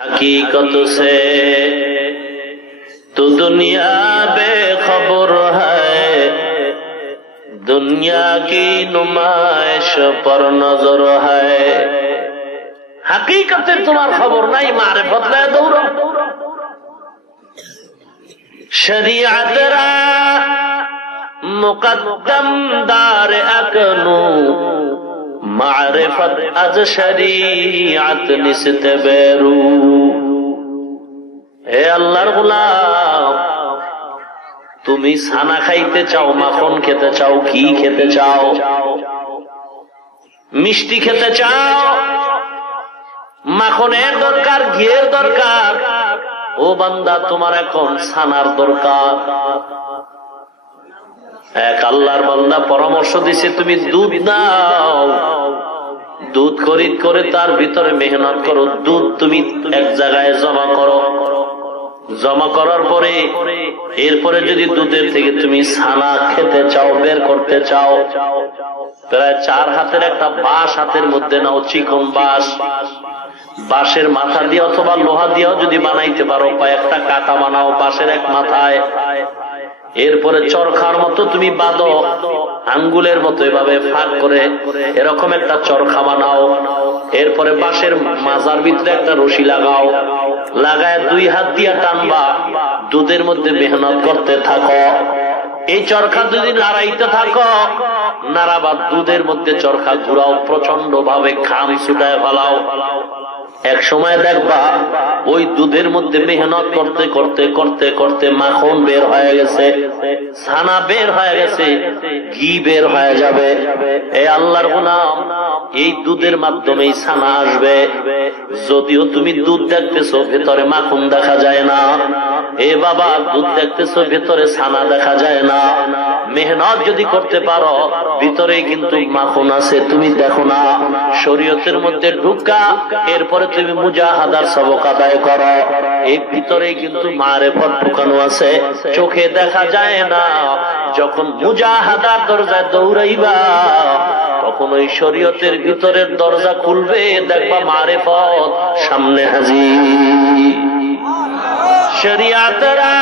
हकीकत से तो दुनिया बेखबर है, दुनिया की नुमाइश पर नजर है। हकीकतेर तुम्हार खबर नहीं, मारिफत लाए दौड़ो। शरीयतरा मुकद्दम दार अकनू, मारिफत अज शरीयत निस्ते बेरू। हे अल्लाहर गुलाम, তুমি ছানা খাইতে চাও, মাখন খেতে চাও, ঘি খেতে চাও, মিষ্টি খেতে চাও, মাখনের দরকার, ঘিয়ের দরকার। ও বান্দা, তোমার এখন ছানার দরকার। এক আল্লাহর বান্দা পরামর্শ দিছে, তুমি দুধ দাও, দুধ খরিদ করে তার ভিতরে মেহনত করো, দুধ তুমি এক জায়গায় জমা করো। জমা করার পরে এরপরে যদি দুধের থেকে তুমি ছানা খেতে চাও, বের করতে চাও, প্রায় 4 হাতের একটা বাঁশ হাতের মধ্যে নাও, চিকন বাঁশ। বাঁশের মাথা দিয়ে অথবা লোহা দিয়েও যদি বানাইতে পারো, কয়েকটা কাটা বানাও বাঁশের এক মাথায়। এরপরে চরখার মতো তুমি বাঁধো, আঙ্গুলের মতো এভাবে ফাঁক করে এরকম একটা চরখা বানাও। এরপরে বাঁশের মাজার ভিতরে একটা রশি লাগাও, লাগায় 2 হাত দিয়া টানবা, দুধের মধ্যে মেহনত করতে থাকো। এই চরখা যদি নাড়াইতে থাকো, নাড়াবা, দুধের মধ্যে চরখা ঘুরাও, প্রচন্ড ভাবে ঘাম ছুটায় ফেলাও। এক সময় দেখবা ওই দুধের মধ্যে মেহনত করতে করতে করতে করতে মাখন বের হয়ে গেছে, ছানা বের হয়ে গেছে, ঘি বের হয়ে যাবে। এই আল্লাহর গোলাম, এই দুধের মাধ্যমেই ছানা আসবে। যদিও তুমি দুধ দেখতেছো, ভেতরে মাখন দেখা যায় না। এ বাবা, দুধ দেখতেছো, ভেতরে ছানা দেখা যায় না। মেহনত যদি করতে পারো, ভিতরে কিন্তু মাখন আছে, তুমি দেখো না। শরীয়তের মধ্যে ঢুকা, এরপরে তুমি মুজাহাদার সবক আদায় করো, এই ভিতরে কিন্তু মারিফত ঢুকানো আছে, চোখে দেখা যায় না। যখন মুজাহাদার দরজায় দৌড়াইবা, তখন ওই শরীয়তের ভিতরের দরজা খুলবে, দেখবা মারিফত সামনে হাজির। শরিয়াতরা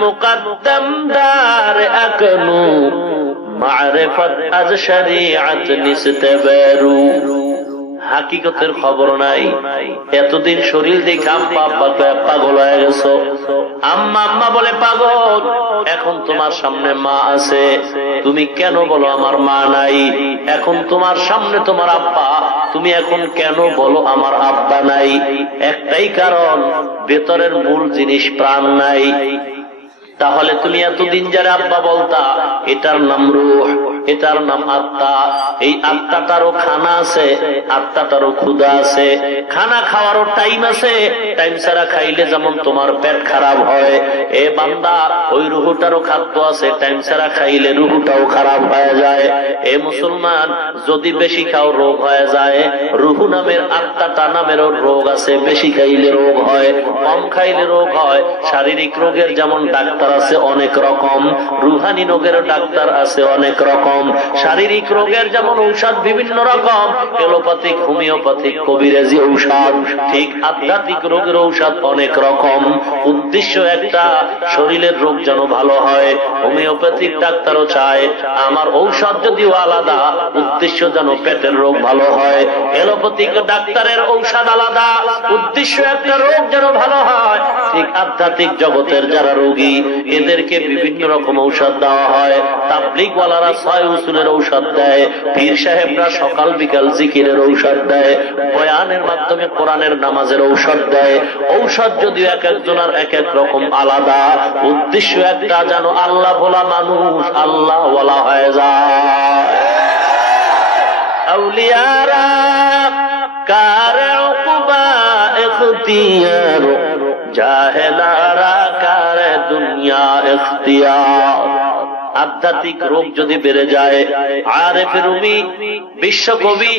মুকদ্দম দার আকনু, মারিফত আজ শরিয়ত নিস্তে বেরু। হাকিকতের খবর নাই। এতদিন শরীর দেখে আব্বা আব্বা পাগল হয়ে গেছো, আম্মা আম্মা বলে পাগল। এখন তোমার সামনে মা আছে, তুমি কেন বলো আমার মা নাই? এখন তোমার সামনে তোমার আব্বা, তুমি এখন কেন বলো আমার আব্বা নাই? একটাই কারণ, ভেতরের মূল জিনিস প্রাণ নাই। তাহলে তুমি এতদিন যারা আব্বা বলতা, এটার নাম রূহ, এটার নাম আত্মা। এই আত্মাটারও খানা আছে, আত্মাটারও ক্ষুধা আছে, খানা খাওয়ারও টাইম আছে। টাইম ছাড়া খাইলে যেমন তোমার পেট খারাপ হয়, এ বান্দা ওই রুহুটারও খাদ্য আছে, টাইম ছাড়া খাইলে রুহুটাও খারাপ হয়ে যায়। এ মুসলমান, যদি বেশি খাও রোগ হয়ে যায়। রুহু নামের আত্মাটা নামেরও রোগ আছে, বেশি খাইলে রোগ হয়, কম খাইলে রোগ হয়। শারীরিক রোগের যেমন ডাক্তার আছে অনেক রকম, রুহানি রোগের ডাক্তার আছে অনেক রকম। শারীরিক রোগের যেমন ঔষধ বিভিন্ন রকম, এলোপ্যাথিক, হোমিওপ্যাথিক, কবিরাজি ঔষধ, ঠিক আধ্যাত্মিক রোগের ঔষধ অনেক রকম। উদ্দেশ্য একটা, শরীরের রোগ যেন ভালো হয়। হোমিওপ্যাথিক ডাক্তারও চায় আমার ঔষধ যদিও আলাদা, উদ্দেশ্য যেন পেটের রোগ ভালো হয়। এলোপ্যাথিক ডাক্তারের ঔষধ আলাদা, উদ্দেশ্য একটা, রোগ যেন ভালো হয়। ঠিক আধ্যাত্মিক জগতের যারা রোগী, এদেরকে বিভিন্ন রকম ঔষধ দেওয়া হয়। তাবলীগ ওয়ালারা 6 উসুলের ঔষধ দেয়, পীর সাহেবরা সকাল বিকাল জিকিরের ঔষধ দেয়, বয়ানের মাধ্যমে কোরআনের নামাজের ঔষধ দেয়। ঔষধ যদিও এক একজনের এক এক রকম আলাদা, উদ্দেশ্য একটা, যেন আল্লাহ ভোলা মানুষ আল্লাহ ওয়ালা হয়ে যায়। আউলিয়ারা কার উকবা ইখতিয়ার, জাহেলারা কার দুনিয়া ইখতিয়ার। আধ্যাত্মিক রোগ যদি বেড়ে যায়, আরেফে রুমি, বিশ্বকবি,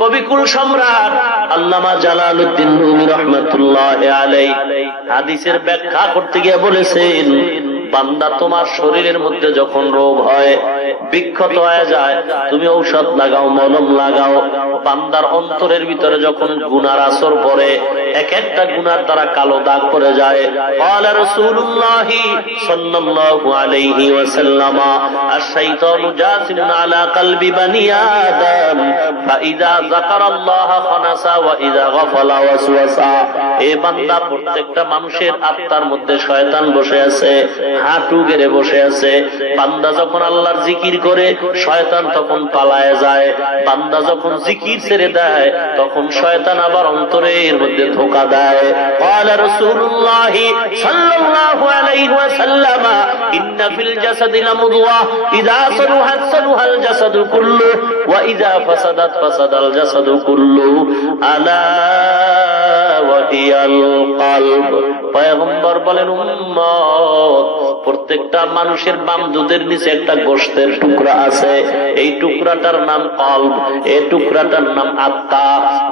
কবিকুল সম্রাট আল্লামা জালালউদ্দিন রুমি রহমাতুল্লাহি আলাইহি হাদিসের ব্যাখ্যা করতে গিয়ে বলেছেন, বান্দা তোমার শরীরের মধ্যে যখন রোগ হয়, বিক্ষত হয়ে যায়, তুমি ঔষধ লাগাও, মলম লাগাও। বান্দার অন্তরের ভিতরে যখন গুনার আসর পড়ে, এক একটা গুনার দ্বারা কালো দাগ পড়ে যায়। ক্বালা রাসূলুল্লাহি সাল্লাল্লাহু আলাইহি ওয়াসাল্লাম আশ-শাইতানু জাসিলুন আলা কলবি বানি আদম ফাইযা যাকারাল্লাহ খানাসা ওয়া ইযা গাফালা ওয়াসওয়াসা। এ বান্দা, প্রত্যেকটা মানুষের আত্মার মধ্যে শয়তান বসে আছে, হাঁটু গেড়ে বসে আছে। বান্দা যখন আল্লাহর জিকির করে শয়তান তখন পালায় যায়, বান্দা যখন জিকির ছেড়ে দেয় তখন শয়তান আবার অন্তরের মধ্যে ধোঁকা দেয়। ক্বালা রাসূলুল্লাহি সাল্লাল্লাহু আলাইহি ওয়াসাল্লাম ইন্না ফিল জাসাদি লামুদওয়া ইযা সালুহাত সালুহাল জাসাদু কুল্লু ওয়া ইযা ফাসাদাত ফাসাদাল জাসাদু কুল্লু আলা ওয়া হিয়াল কলব। পয়গম্বর বলেন, উম্মত, প্রত্যেকটা মানুষের বাম দুধের নিচে একটা গোশতের টুকরা আছে, এই টুকরাটার নাম কলব, এই টুকরাটার নাম আত্মা।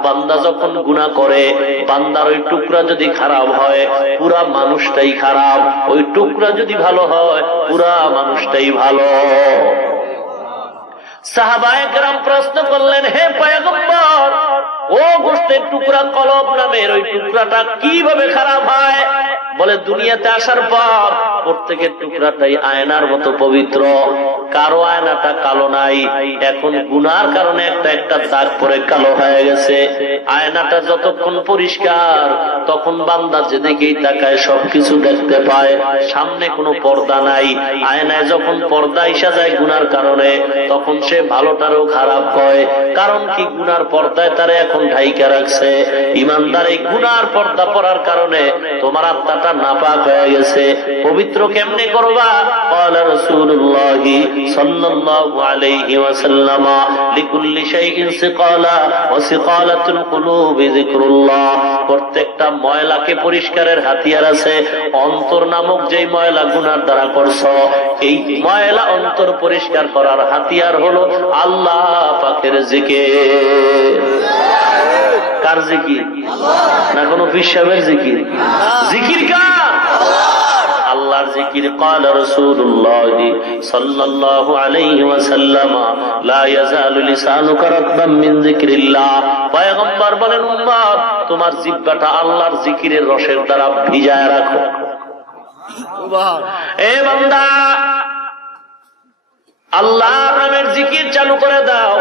বান্দা যখন গুনাহ করে, বান্দার ওই টুকরা যদি খারাপ হয় পুরা মানুষটাই খারাপ, ওই টুকরা যদি ভালো হয় পুরা মানুষটাই ভালো। সাহাবায়ে কেরাম প্রশ্ন করলেন, হে পয়গম্বর, ও গোশতের টুকরা কলব নামের ওই টুকরাটা কিভাবে খারাপ হয়? বলে, দুনিয়াতে আসার পর প্রত্যেকের টুকরাটাই আয়নার মতো পবিত্র, কারো আয়নাটা কালো নাই। এখন গুনার কারণে একটা একটা দাগ পরে কালো হয়ে গেছে। আয়নাটা যতক্ষণ পরিষ্কার তখন বান্দা যেদিকেই তাকায় সবকিছু দেখতে পায়, সামনে কোনো পর্দা নাই। আয়নায় যখন পর্দা এসে যায় গুনার কারণে, তখন সে ভালোটারও খারাপ কয়। কারণ কি? গুনার পর্দায় তারা এখন ঢাইকা রাখছে। ইমানদার, এই গুনার পর্দা পড়ার কারণে তোমার আত্মাটা নাপাক হয়ে গেছে। পবিত্র কেমনে করবা? ক্বালা রাসূলুল্লাহি সাল্লাল্লাহু আলাইহি ওয়াসাল্লাম লিকুল্লি শাইইন সিকালা ওয়া সিকালাতুল কুলুবি যিকরুল্লাহ। প্রত্যেকটা ময়লাকে পরিষ্কারের হাতিয়ার আছে। অন্তর নামক যেই ময়লা গুনার দ্বারা করছো, এই ময়লা অন্তর পরিষ্কার করার হাতিয়ার হলো আল্লাহ পাকের জিকির। কার জিকির? না কোনো পীর সাহেবের জিকির? জিকির কার? আল্লাহর জিকির। ক্বালা রাসূলুল্লাহি সাল্লাল্লাহু আলাইহি ওয়াসাল্লাম লা ইয়াজালু লিসানুকা রাতবাম মিন যিকরিল্লাহ। পয়গম্বর বলেন, উম্মত, তোমার জিহ্বাটা আল্লাহর জিকিরের রসের দ্বারা ভিজায় রাখো। এ বান্দা, আল্লাহর নামের জিকির চালু করে দাও,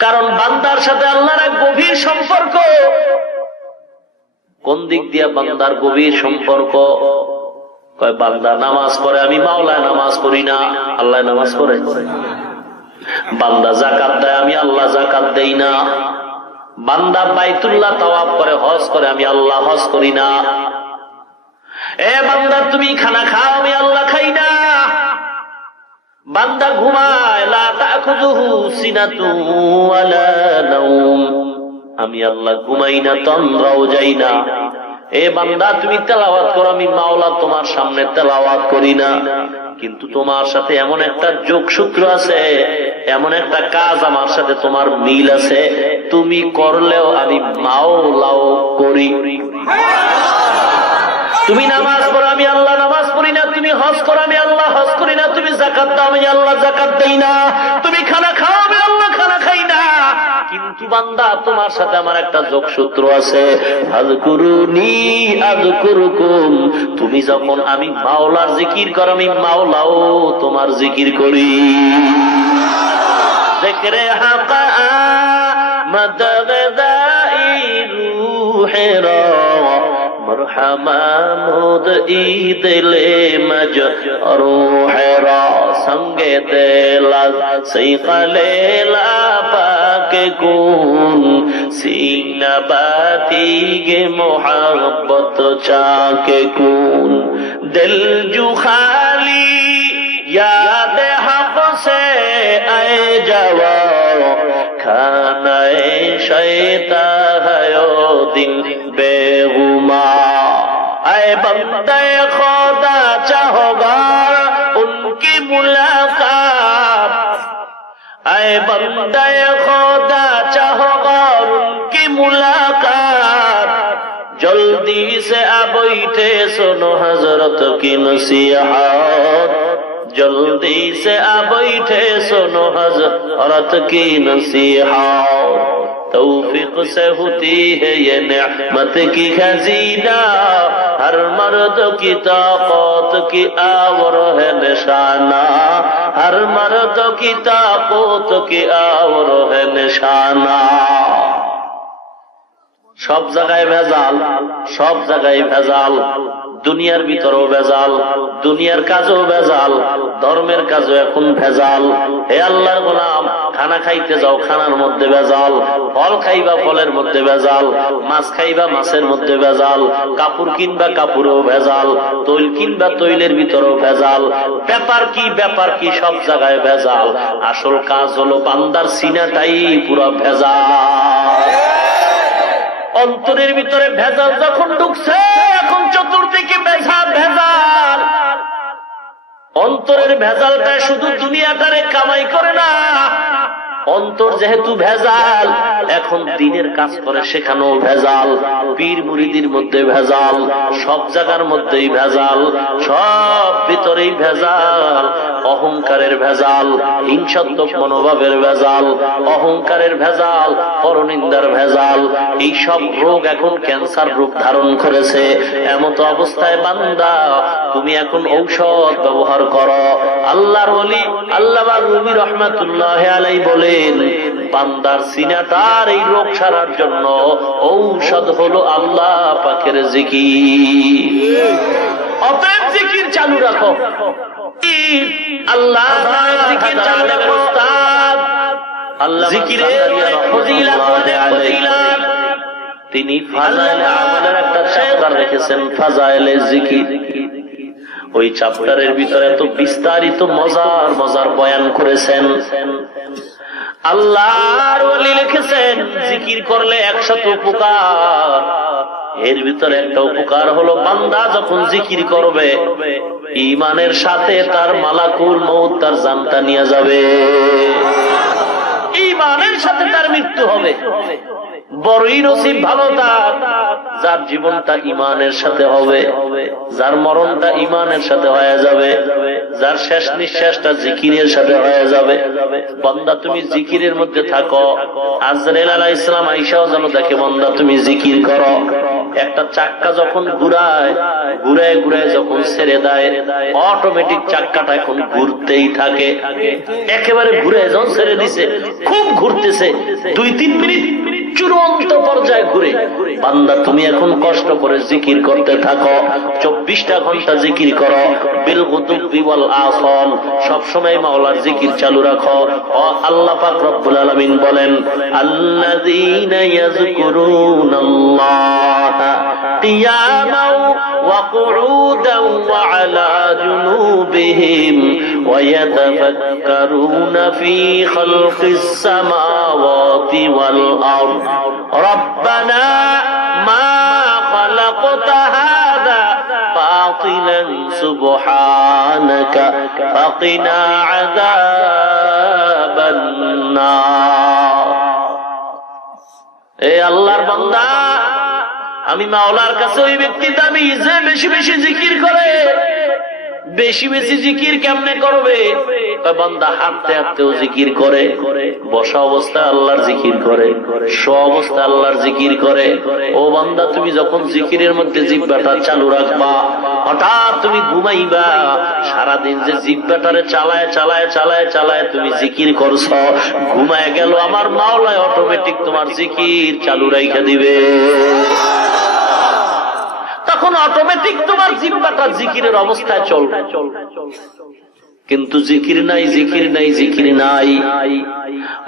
কারণ বান্দার সাথে আল্লাহর এক গভীর সম্পর্ক। কোন দিক দিয়ে বান্দার গভীর সম্পর্ক? কয়, বান্দা নামাজ পড়ে, আমি মাওলায় নামাজ পড়ি না, আল্লাহ নামাজ পড়ে। বান্দা যাকাত দেয়, আমি আল্লাহ যাকাত দেই না। বান্দা বাইতুল্লাহ তাওয়াফ করে, হজ করে, আমি আল্লাহ হজ করি না। এ বান্দা, তুমি খানা খাও, আমি আল্লাহ খাই না। বান্দা ঘুমায়, লা তাখুযুহু সিনাতুন ওয়ালা নাওম, আমি আল্লাহ ঘুমাই না, তন্দ্রাও যাই না। এ বান্দা, তুমি তেলাওয়াত করো, আমি মাওলা তোমার সামনে তেলাওয়াত করি না। কিন্তু তোমার সাথে এমন একটা যোগসূত্র আছে, এমন একটা কাজ আমার সাথে তোমার মিল আছে, তুমি করলেও আমি মাওলাও করি। তুমি নামাজ পড়ো, আমি আল্লাহ নামাজ পড়ি না। তুমি হজ করো, আমি আল্লাহ হজ করি না। তুমি যাকাত দাও, আমি আল্লাহ যাকাত দেই না। তুমি খানা খাও, আমি আল্লাহ খানা খাই না। কিন্তু বান্দা, তোমার সাথে আমার একটা যোগসূত্র আছে, আযকুরুনি আযকুরুকুম। তুমি যখন আমি মাওলার জিকির করো, আমি মাওলাও তোমার জিকির করি। যিকরে হাকা মাদগাদাই রূহেরা মরহামামুদ ঈদলে মজ রূহেরা সঙ্গে দেলাজ সৈকলেলা পাকে গুন সিনা বাতিগে মোহাব্বত চাকে গুন দিল জু খালি याद हक से आए जवा खाना शैता है ओ दिल बेगुमा आए बंदे खुदा चाहोगा उनकी मुलाकात आए बंदे खुदा चाहोगा उनकी मुलाकात जल्दी से आ बैठे सुनो हजरत की नसीहत जल्दी से आ बैठे सुनो हजरत की नसीहत तौफीक से होती है ये नेमत की खजीना, हर मर्द की ताकत की आवर है निशाना, हर मर्द की ताकत की आवर है निशाना। সব জায়গায় ভেজাল, সব জায়গায় ভেজাল, দুনিয়ার ভিতরেও ভেজাল, দুনিয়ার কাজেও ভেজাল, ধর্মের কাজও এখন ভেজাল। হে আল্লাহর গোলাম, খানা খাইতে যাও, খানার মধ্যে ভেজাল, ফল খাইবা, ফলের মধ্যে ভেজাল, মাছ খাইবা, মাছের মধ্যে ভেজাল, কাপড় কিনবা, কাপড়েও ভেজাল, তৈল কিনবা, তৈলের ভিতরেও ভেজাল। ব্যাপার কি, ব্যাপার কি, সব জায়গায় ভেজাল। আসল কাজ হলো বান্দার সিনাটাই পুরো ভেজাল। অন্তরের ভিতরে ভেজাল যখন ঢুকছে, এখন চতুর্দিকে ভেজাল ভেজাল। অন্তরের ভেজালটা শুধু দুনিয়াটারে কামাই করে না, অন্তর যেহেতু ভেজাল, এখন দিনের কাজ করে সেখানেও ভেজাল, পীর মুরিদির মধ্যে ভেজাল, সব জায়গার মধ্যেই ভেজাল, সব ভিতরেই ভেজাল। অহংকারের ভেজাল, হিংসাত্মক মনোভাবের ভেজাল, অহংকারের ভেজাল, পরনিন্দার ভেজাল, এই সব রোগ এখন ক্যান্সার রূপ ধারণ করেছে। এমত অবস্থায় বান্দা, তুমি এখন ঔষধ ব্যবহার করো। আল্লাহর ওলি আল্লামা রুমি রহমাতুল্লাহ আলাইহি বলেন, বান্দার সিনাটার এই রোগ সারার জন্য ঔষধ হলো আল্লাহ পাকের জিকির। অতএব জিকির চালু রাখো, আল্লাহ জিকির চালু রাখো। আল্লাহ জিকিরের ফজিলত অনেক ফজিলত। তিনি ফাজাইলে আমালের একটা চ্যাপ্টার রেখেছেন, ফাজাইলে জিকির। ওই চ্যাপ্টারের ভিতরে তো বিস্তারিত মজার মজার বয়ান করেছেন। আল্লাহর ওলি লিখেছেন, জিকির করলে 100 উপকার। এর ভিতরে একটা উপকার হলো, বান্দা যখন জিকির করবে, ঈমানের সাথে তার মালাকুল মউত তার জানটা নিয়ে যাবে, ঈমানের সাথে তার মৃত্যু হবে। বড়ই নসিব ভালো তার, যার জীবনটা ঈমানের সাথে হবে, যার মরণটা ঈমানের সাথে হয়ে যাবে, যার শেষ নিঃশ্বাসটা জিকিরের সাথে হয়ে যাবে। বান্দা তুমি জিকিরের মধ্যে থাকো। আজরাইল আলাইহিস সালাম আয়েশাও যেন দেখে, বান্দা তুমি জিকির করো। একটা চাক্কা যখন ঘুরায়, ঘুরায় ঘুরায় যখন ছেড়ে দেয়, অটোমেটিক চাক্কাটা এখন ঘুরতেই থাকে। একেবারে ঘুরে যখন ছেড়ে দিছে, খুব ঘুরতেছে, 2-3 মিনিট চূড়ান্ত পর্যায়ে ঘুরে। বান্দা তুমি এখন কষ্ট করে জিকির করতে থাকো, 24টা ঘন্টা জিকির করো, বিল গুদুবি ওয়াল আসাল, সব সময় মাওলার জিকির চালু রাখো। আল্লাহ পাক রব্বুল আলামিন বলেন, আল্লাযীনা ইয়াযকুরুনাল্লাহা কিয়ামান ওয়া কুউদান ওয়া আলা জুনুবিহিম ওয়া ইয়াতাফাক্কারুনা ফী খালকিস সামাওয়াতি ওয়াল আরদ ربنا ما خلقت هذا باطلا سبحانك فقنا عذاب النار। এ আল্লাহর বান্দা, আমি মাওলার কাছে ওই ব্যক্তি দাবি যে বেশি বেশি জিকির করে। বেশি বেশি জিকির কেমনে করবে? বান্দা হাঁটতে হাঁটতেও জিকির করে, বসা অবস্থায় আল্লাহর জিকির করে, শোয়া অবস্থায় আল্লাহর জিকির করে। ও বান্দা, তুমি যখন জিকিরের মধ্যে জিহ্বাটা চালু রাখবা, হঠাৎ তুমি ঘুমাইবা, সারাদিন যে জিহ্বাটারে চালায় চালায় চালায় চালায় তুমি জিকির করছো, ঘুমায় গেল, আমার মাওলায় অটোমেটিক তোমার জিকির চালু রাইখা দিবে। তখন অটোমেটিক তোমার জিহ্বাটা জিকিরের অবস্থায় চলবে। কিন্তু জিকির নাই, জিকির নাই, জিকির নাই।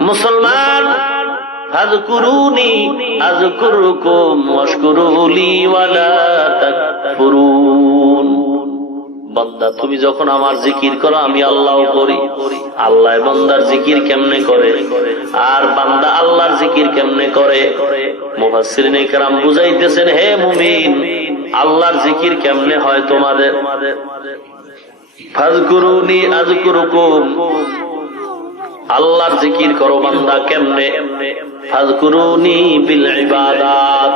মুসলমান, আযকুরুনি আযকুরুকুম ওয়াশকুরুলি ওয়ালা তাকফুরুন। বান্দা তুমি যখন আমার জিকির করো, আমি আল্লাহও করি। আল্লাহ বান্দার জিকির কেমনে করে, আর বান্দা আল্লাহর জিকির কেমনে করে? মুফাসসিরিন ইকরাম বুঝাইতেছেন, হে মুমিন, আল্লাহর জিকির কেমনে হয় তোমাদের? ফাযকুরুনি আযকুরুকুম, আল্লাহর জিকির করো বান্দা কেমনে? ফাযকুরুনি বিল ইবাদাত,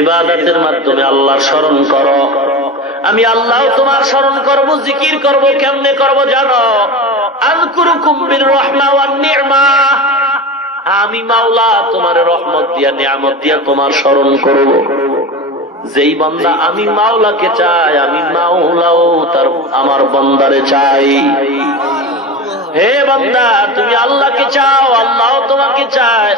ইবাদতের মাধ্যমে আল্লাহর স্মরণ করো। আমি আল্লাহ তোমার স্মরণ করব, জিকির করব। কেমনে করব জানো? আযকুরুকুম বির রাহমা ওয়ান নি'মা, আমি মাওলা তোমার রহমত দিয়া নিয়ামত দিয়া তোমার স্মরণ করব। যেই বান্দা আমি মাওলাকে চাই, আমি মাওলাও তার আমার বান্দারে চাই। হে বান্দা, তুমি আল্লাহকে চাও, আল্লাহ তোমাকে চায়।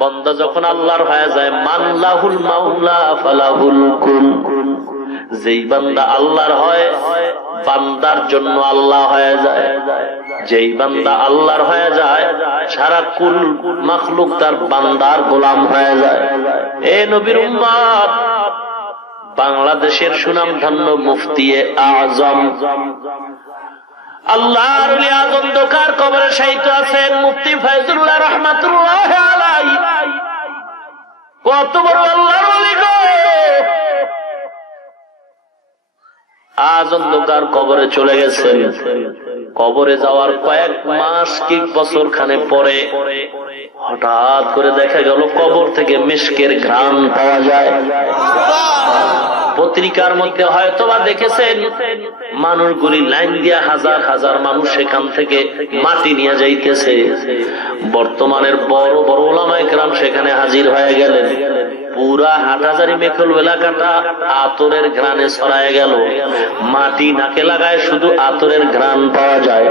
বান্দা যখন আল্লাহর হয়ে যায়, মান লাহুল মাওলা ফালাহুল কুল। যেই বান্দা আল্লাহর হয়, বান্দার জন্য আল্লাহ হয়ে যায়। যেই বান্দা আল্লাহর হয়ে যায়, সারা কুল মাখলুক তার বান্দার গোলাম হয়ে যায়। এ নবীর উম্মত, বাংলাদেশের সুনামধন্য মুফতি আজম আল্লাহর ওলি আজম দোকার কবরে শায়িত আছেন মুফতি ফয়জুল্লাহ রাহমাতুল্লাহ আলাইহি। কত বড় আল্লাহর ওলি গো! আজ অন্ধকার কবরে চলে গেছেন। কবরে যাওয়ার কয়েক মাস কি বছর খানে পরে হঠাৎ করে দেখা গেল কবর থেকে মিশকের ঘ্রাণ পাওয়া যায়। পত্রিকার মধ্যে হয়তো বা দেখেছেন, মানুষগুলি লাইন দিয়া হাজার হাজার মানুষ সেখান থেকে মাটি নিয়ে যাইতেছে। বর্তমানের বড় বড় ওলামায়ে কেরাম সেখানে হাজির হয়ে গেলেন। পুরা হাটহাজারী মেখল এলাকাটা আতরের ঘ্রাণে ছড়ায় গেল। মাটি নাকে লাগায় শুধু আতরের ঘ্রাণ পাওয়া যায়।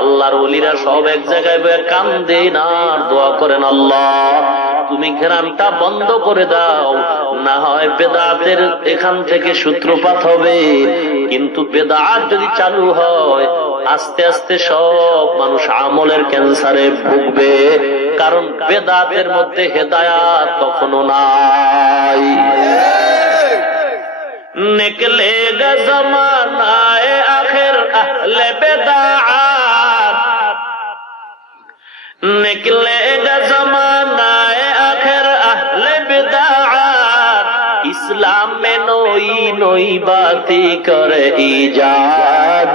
আল্লাহর ওলিরা সব এক জায়গায় বসে কান্দেন আর দোয়া করেন, আল্লাহ তুমি ঘ্রাণটা বন্ধ করে দাও, না হয় বেদাতের এখান থেকে সূত্রপাত হবে। কিন্তু বেদাত যদি চালু হয়, আস্তে আস্তে সব মানুষ আমলের ক্যান্সারে ভুগবে। কারণ বেদাতের মধ্যে হেদায়াত কখনো নাই। নিকলে গা জমানায়ে আখির আহলে বেদাত, নিকলে গা জমানায়ে আখির আহলে বেদাত। ইসলাম में नई नई बातें करे इजाद,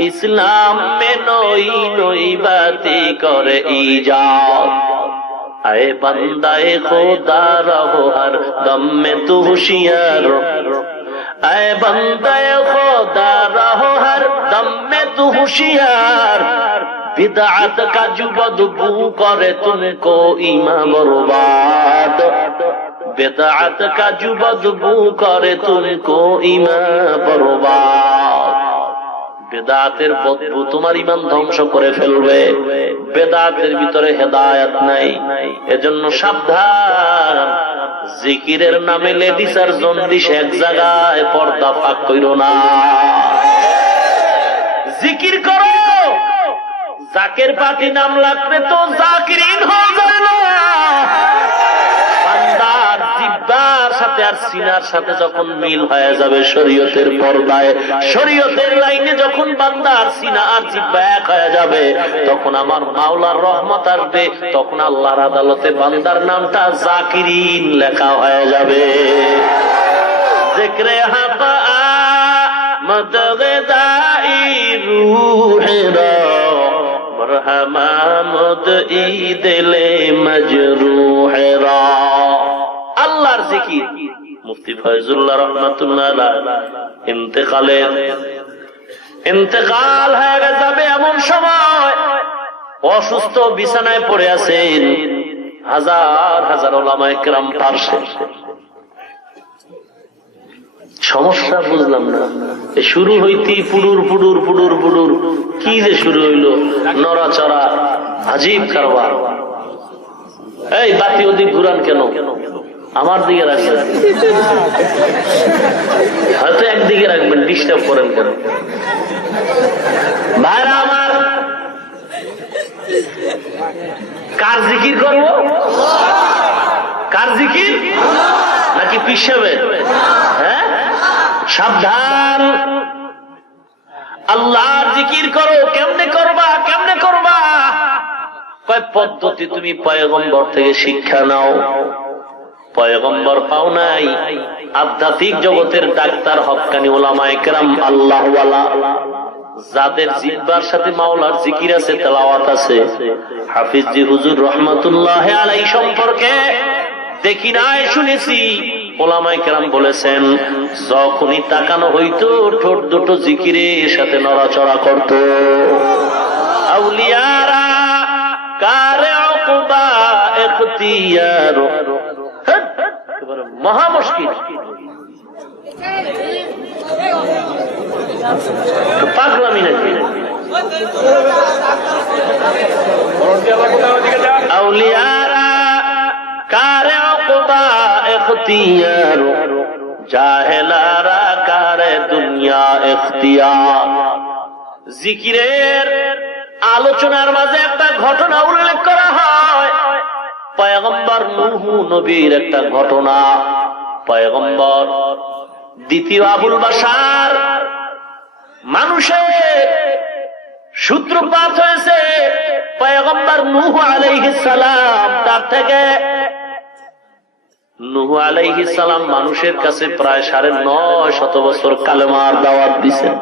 इस्लाम में नई नई बातें करे इजाद। आए बंदाए खुदा रहो हर दम में तू होशियार, आए बंदाए खुदा रहो हर दम में तू होशियार। बिदअत का जो बदबू करे तुमको ईमान बर्बाद, बेदात का जो बदबू करे तुमको ईमान बर्बाद। বেদাতের বদবু তোমার ঈমান ধ্বংস করে ফেলবে। বেদাতের ভিতরে হেদায়েত নাই, এজন্য সাবধান। জিকিরের নামে লেডিস আর জন্ডিস এক জায়গায় পর্দা ফাঁক কইরো না। জিকির করো, জাকের পাটি নাম লাগবে তো জাকিরিন হয়ে যায় না। বান্দার জিহ্বার সাথে আর সিনার সাথে যখন মিল হয়ে যাবে শরীয়তের পর্দায়, শরীয়তের লাইনে যখন বান্দার সিনা আর জিহ্বা এক হয়ে যাবে, তখন আমার মাওলার রহমত আসবে। তখন আল্লাহর আদালতে বান্দার নামটা জাকিরিন লেখা হয়ে যাবে। জিকরে হক আমদ গদাই রূহেরা, মরহমা মুদ ঈদলে মজরুহেরা। আল্লাহর জিকির। মুফতি ফয়জুল্লাহ রাহমাতুল্লাহ আলাইহি ইন্তেকাল হয়ে যাবে এমন সময়, অসুস্থ বিছানায় পড়ে আছেন, হাজার হাজার উলামায়ে কেরাম পাশে। সমস্যা বুঝলাম না। শুরু হইতেই পুডুর পুডুর পুডুর পুডুর, কি যে শুরু হইলো, নড়াচড়া, আজীব কারবার। এই বাতি ওদিক ঘুরান কেন? আমার দিকে রাখবেন, হয়তো একদিকে রাখবেন, ডিস্টার্ব করেন কেন? ভাইরা আমার, কার জিকির করবো? কার জিকির? নাকি পিছাবে? হ্যাঁ, সাবধান। আল্লাহর জিকির করো। কেমনে করবা? কেমনে করবা? কয় পদ্ধতি তুমি পয়গম্বর থেকে শিক্ষা নাও। পয়গম্বর পাও নাই, আধ্যাত্মিক জগতের ডাক্তার হক্কানি উলামায়ে কেরাম আল্লাহওয়ালা, যাদের জিহ্বার সাথে মাওলার জিকির আছে, তেলাওয়াত আছে। হাফিজ জি হুজুর রহমাতুল্লাহ আলাইহি সম্পর্কে দেখি নাই, শুনেছি। উলামায়ে কেরাম বলেছেন, যখনই তাকানো হইতো ঠোঁট দুটো জিকিরের সাথে নড়াচড়া করত। আউলিয়ারা কারে উকবা ইখতিয়ার, মহা মুশকিল। পাগলামি নাকি? আউলিয়ারা কারে উকবা ইখতিয়ার, জাহেলারা কারে দুনিয়া ইখতিয়ার। জিকিরের আলোচনার মাঝে একটা ঘটনা উল্লেখ করা হয়, পয়গম্বর নূহ নবীর একটা ঘটনা। পয়গম্বর দ্বিতীয় আবুল বাশার মানুষের সূত্রপাত হয়েছে পয়গম্বর নূহ আলাইহিস সালাম। তার থেকে নূহ আলাইহিস সালাম মানুষের কাছে প্রায় 950 বছর কালেমার দাওয়াত দিয়েছেন,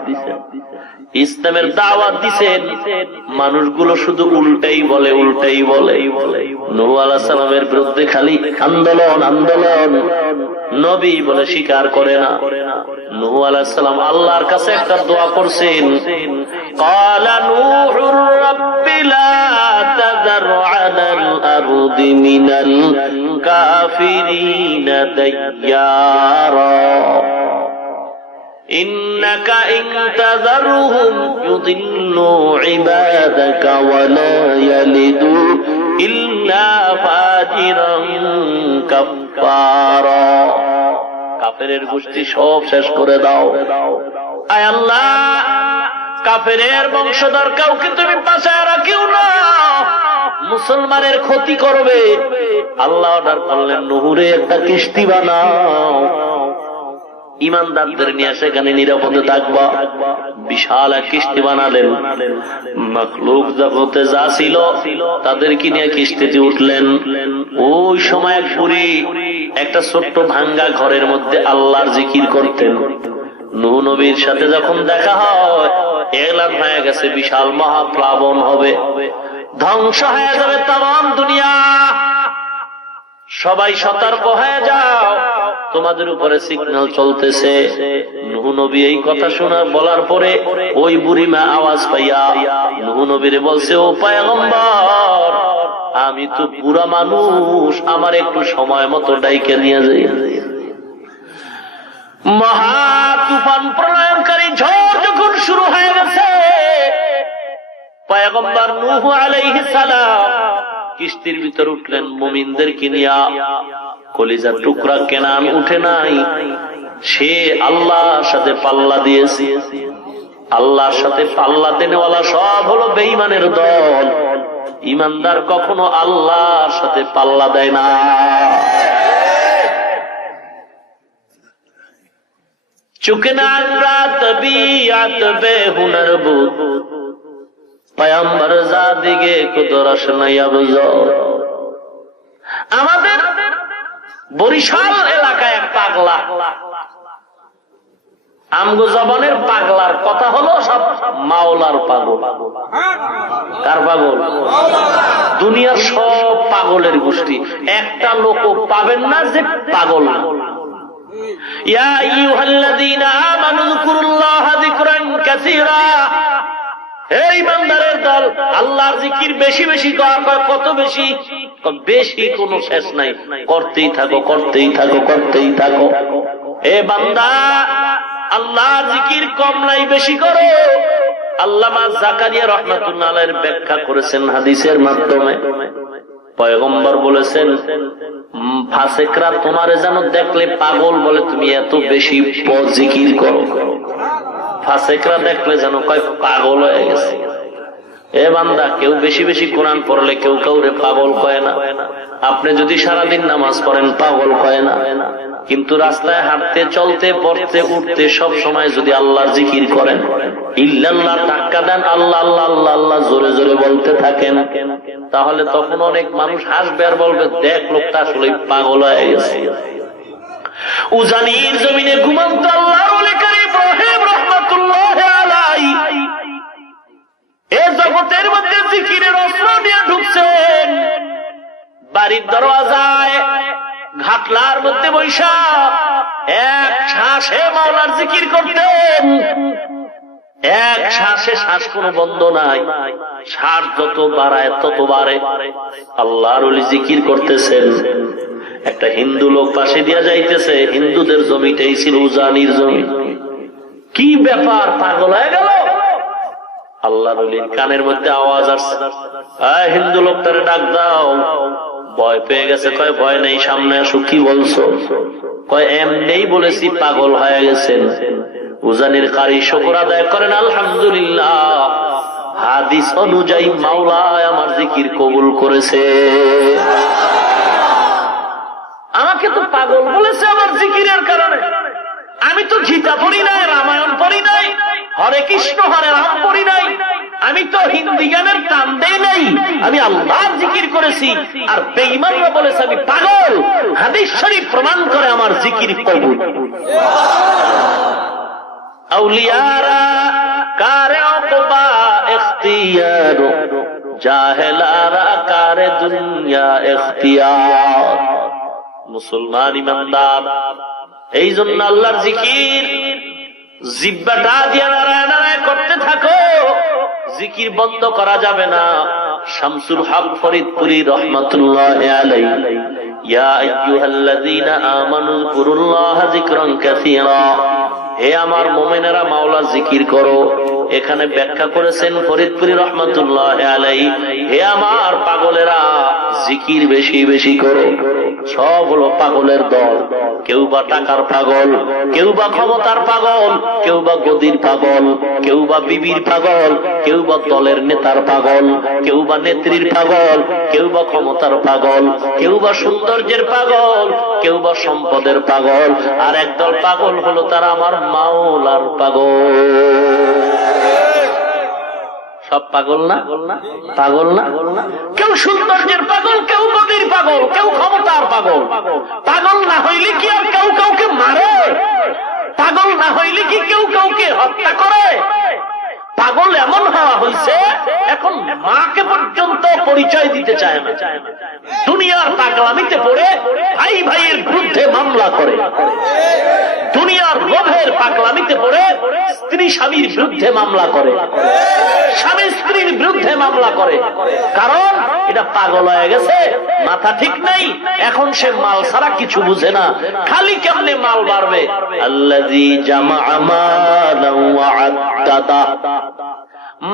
ইসলামের দাওয়াত দিয়েছেন। মানুষগুলো শুধু উল্টাই বলে, উল্টাই বলে। নূহ আলাইহিস সালামের বিরুদ্ধে খালি আন্দোলন আন্দোলন, নবী বলে স্বীকার করে না। নূহ আলাইহিস সালাম আল্লাহর কাছে একটা দোয়া করছেন, ক্বালা নূহুর রাব্বি লা তাযার আলাল আরদি মিনাল কাফিরিনা দাইয়ারা ইন্নাকা ইন তাযারহুম ইউদিল্লু ইবাদাকা ওয়া লা ইয়ালিদু ইল্লা ফাজিরান কাফফারা। কাফেরের গোষ্ঠী সব শেষ করে দাও। আয় আল্লাহ, কাফেরের বংশধর কাউকে তুমি বাঁচায় রাখিও না, মুসলমানের ক্ষতি করবে। আল্লাহ অর্ডার করলেন, নূহুরে একটা কিস্তি বানাও, ইমানদারদের নিয়ে সেখানে নিরাপদে থাকবা। বিশাল এক কিস্তি বানালেন। মাখলুক জগতে যা ছিল তাদেরকে নিয়ে কিস্তিতে উঠলেন। ওই সময় এক বুড়ি একটা ছোট্ট ভাঙ্গা ঘরের মধ্যে আল্লাহর জিকির করতেন। নূহ নবীর সাথে যখন দেখা হয়, এলান হয়ে গেছে বিশাল মহাপ্লাবন হবে, ধ্বংস হয়ে যাবে তাম দুনিয়া। সবাই সতর্ক হয়ে যাও, তোমাদের উপরে সিগন্যাল চলতেছে। নূহ নবী এই কথা শোনা বলার পরে ওই বুড়ি মা আওয়াজ পাইয়া নূহ নবীরে বলছে, ও পয়গম্বর, আমি তো বুড়া মানুষ, আমার একটু সময় মতো ডাইকে নিয়ে যাই। মহা তুফান প্রলয়নকারী ঝড় যখন শুরু হয়ে গেছে, পয়গম্বর নূহ আলাইহিস সালাম কিস্তির ভিতর উঠলেন মুমিনদেরকে নিয়া। কলিজার টুকরা কেনান উঠে নাই, সে আল্লাহর সাথে পাল্লা দিয়েছে। আল্লাহর সাথে পাল্লা দেনেওয়ালা সব হলো বেঈমানের দল। ইমানদার কখনো আল্লাহর সাথে পাল্লা দেয় না। চুকনা রাত বিয়াত বেহুনার বুত পয়গম্বর জাদিগে কুদরশ নয়াবজো। আমাদের বরিশাল এলাকায় এক পাগলা, আমগো জবানের পাগলার কথা হলো সব মাওলার পাগল। কার পাগল? দুনিয়ার সব পাগলের গোষ্ঠী। একটা লোকও পাবেন না যে পাগল না। ইয়া আইয়ুহাল্লাযীনা আমানু যিকুরুল্লাহা যিকরান কাসীরা। এই ইমানদারের দল, আল্লাহর জিকির বেশি বেশি করা। কত বেশি? বেশি কোনো শেষ নাই, করতেই থাকো, করতেই থাকো, করতেই থাকো। এ বান্দা, আল্লাহর জিকির কম নাই, বেশি করো। আল্লামা জাকারিয়া রাহমাতুল্লাহ আলাইহির ব্যাখ্যা করেছেন হাদিসের মাধ্যমে। পয়গম্বর বলেছেন, ফাসিকরা তোমারে যেন দেখলে পাগল বলে তুমি এত বেশি জিকির করো। ফাসিকরা দেখলে যেন কয় পাগল হয়ে গেছে। এ বান্দা, কেউ বেশি বেশি কোরআন পড়লে কেউ কাউরে পাগল কয় না। আপনি যদি সারাদিন নামাজ পড়েন পাগল কয় না, কিন্তু রাস্তায় হাঁটতে, চলতে, পড়তে, উঠতে সব সময় যদি আল্লাহর জিকির করেন, ইল্লাল্লাহ টাক্কা দেন, আল্লাহ আল্লাহ আল্লাহ আল্লাহ জোরে জোরে বলতে থাকেন, তাহলে তখন অনেক মানুষ হাসবে আর বলবে, দেখ লোকটা আসলে পাগল হয়ে গেছে। উজানির জমিনে ঘুমন্ত আল্লাহর ওলি কারীম ইব্রাহিম রাহমাতুল্লাহ আলাইহি এই জগতের মধ্যে জিকিরের অস্ত্র নিয়ে ঢুকছেন। বাড়ির দরওয়াজায় ঘাটলার মধ্যে বৈশা এক শ্বাসে মাওলার জিকির করতেন। এক শ্বাসে শ্বাস কোনো বন্ধ নাই, শ্বাস যত বাড়ায় তত বাড়ে। আল্লাহর ওলি জিকির করতেছেন, একটা হিন্দু লোক পাশে দিয়া যাইতেছে, হিন্দুদের জমিটাই ছিল উজানির জমি। কি ব্যাপার, পাগল হয়ে গেল? আল্লাহর ওলির কানের মধ্যে আওয়াজ আসছে, হিন্দু লোকটারে ডাক দাও। ভয় পেয়ে গেছে, কয় ভয় নেই, সামনে আসো। কি বলছো? কয় এমনি বলেছি, পাগল হয়ে গেছেন। উজানির কারি শুকর আদায় করেন, আলহামদুলিল্লাহ, হাদিস অনুযায়ী মাওলা আমার জিকির কবুল করেছে। আমাকে তো পাগল বলেছে আমার জিকিরের কারণে। আমি তো গীতা পড়ি নাই, রামায়ণ পড়ি নাই, হরে কৃষ্ণ হরে রাম পড়ি নাই, আমি তো হিন্দি গানের টান দেই নাই, আমি আল্লাহর জিকির করেছি। আর বেঈমানরা বলেছে আমি পাগল। হাদিস শরীফ প্রমাণ করে আমার জিকির কবুল। আউলিয়ারা কারে ওকবা ইখতিয়ার, জাহেলারা কারে দুনিয়া ইখতিয়ার। মুসলমান ইমানদার, এই জন্য আল্লাহর জিকির জিহ্বাটা দিয়ে নারায়ণ নারায়ণ করতে থাকো, জিকির বন্ধ করা যাবে না। শামসুল হক ফরিদপুরি রহমাতুল্লাহি আলাইহি, ইয়া আইয়ুহাল্লাযীনা আমানু যিকুরুল্লাহা যিকরান কাসীরা, হে আমার মুমিনেরা মাওলা জিকির করো। এখানে ব্যাখ্যা করেছেন ফরিদপুরি রহমাতুল্লাহি আলাইহি, হে আমার পাগলেরা জিকির বেশি বেশি করো। সব হলো পাগলের দল। কেউ বা টাকার পাগল, কেউ বা ক্ষমতার পাগল, কেউ বা গদির পাগল, কেউ বা বিবির পাগল, কেউ বা দলের নেতার পাগল, কেউ বা নেত্রীর পাগল, কেউ বা ক্ষমতার পাগল, কেউ বা সৌন্দর্যের পাগল, কেউ বা সম্পদের পাগল। আর একদল পাগল হলো তারা আমার মাওলার পাগল। সব পাগল না, পাগল না। কেউ সৌন্দর্যের পাগল, কেউ গদির পাগল, কেউ ক্ষমতার পাগল। পাগল না হইলে কি আর কেউ কাউকে মারে? পাগল না হইলে কি কেউ কাউকে হত্যা করে? পাগল এমন হওয়া হয়েছে এখন মাকে পর্যন্ত পরিচয় দিতে চায় না। দুনিয়ার পাগলামিতে পড়ে ভাই ভাইয়ের বিরুদ্ধে মামলা করে, দুনিয়ার লোভের পাগলামিতে পড়ে স্ত্রী স্বামীর বিরুদ্ধে মামলা করে, স্বামী স্ত্রীর বিরুদ্ধে মামলা করে। কারণ এটা পাগল হয়ে গেছে, মাথা ঠিক নেই। এখন সে মাল ছাড়া কিছু বুঝে না, খালি কেমনে মাল বাড়বে। আল্লাযী জামাআ মালান ওয়া আদ্দাদা,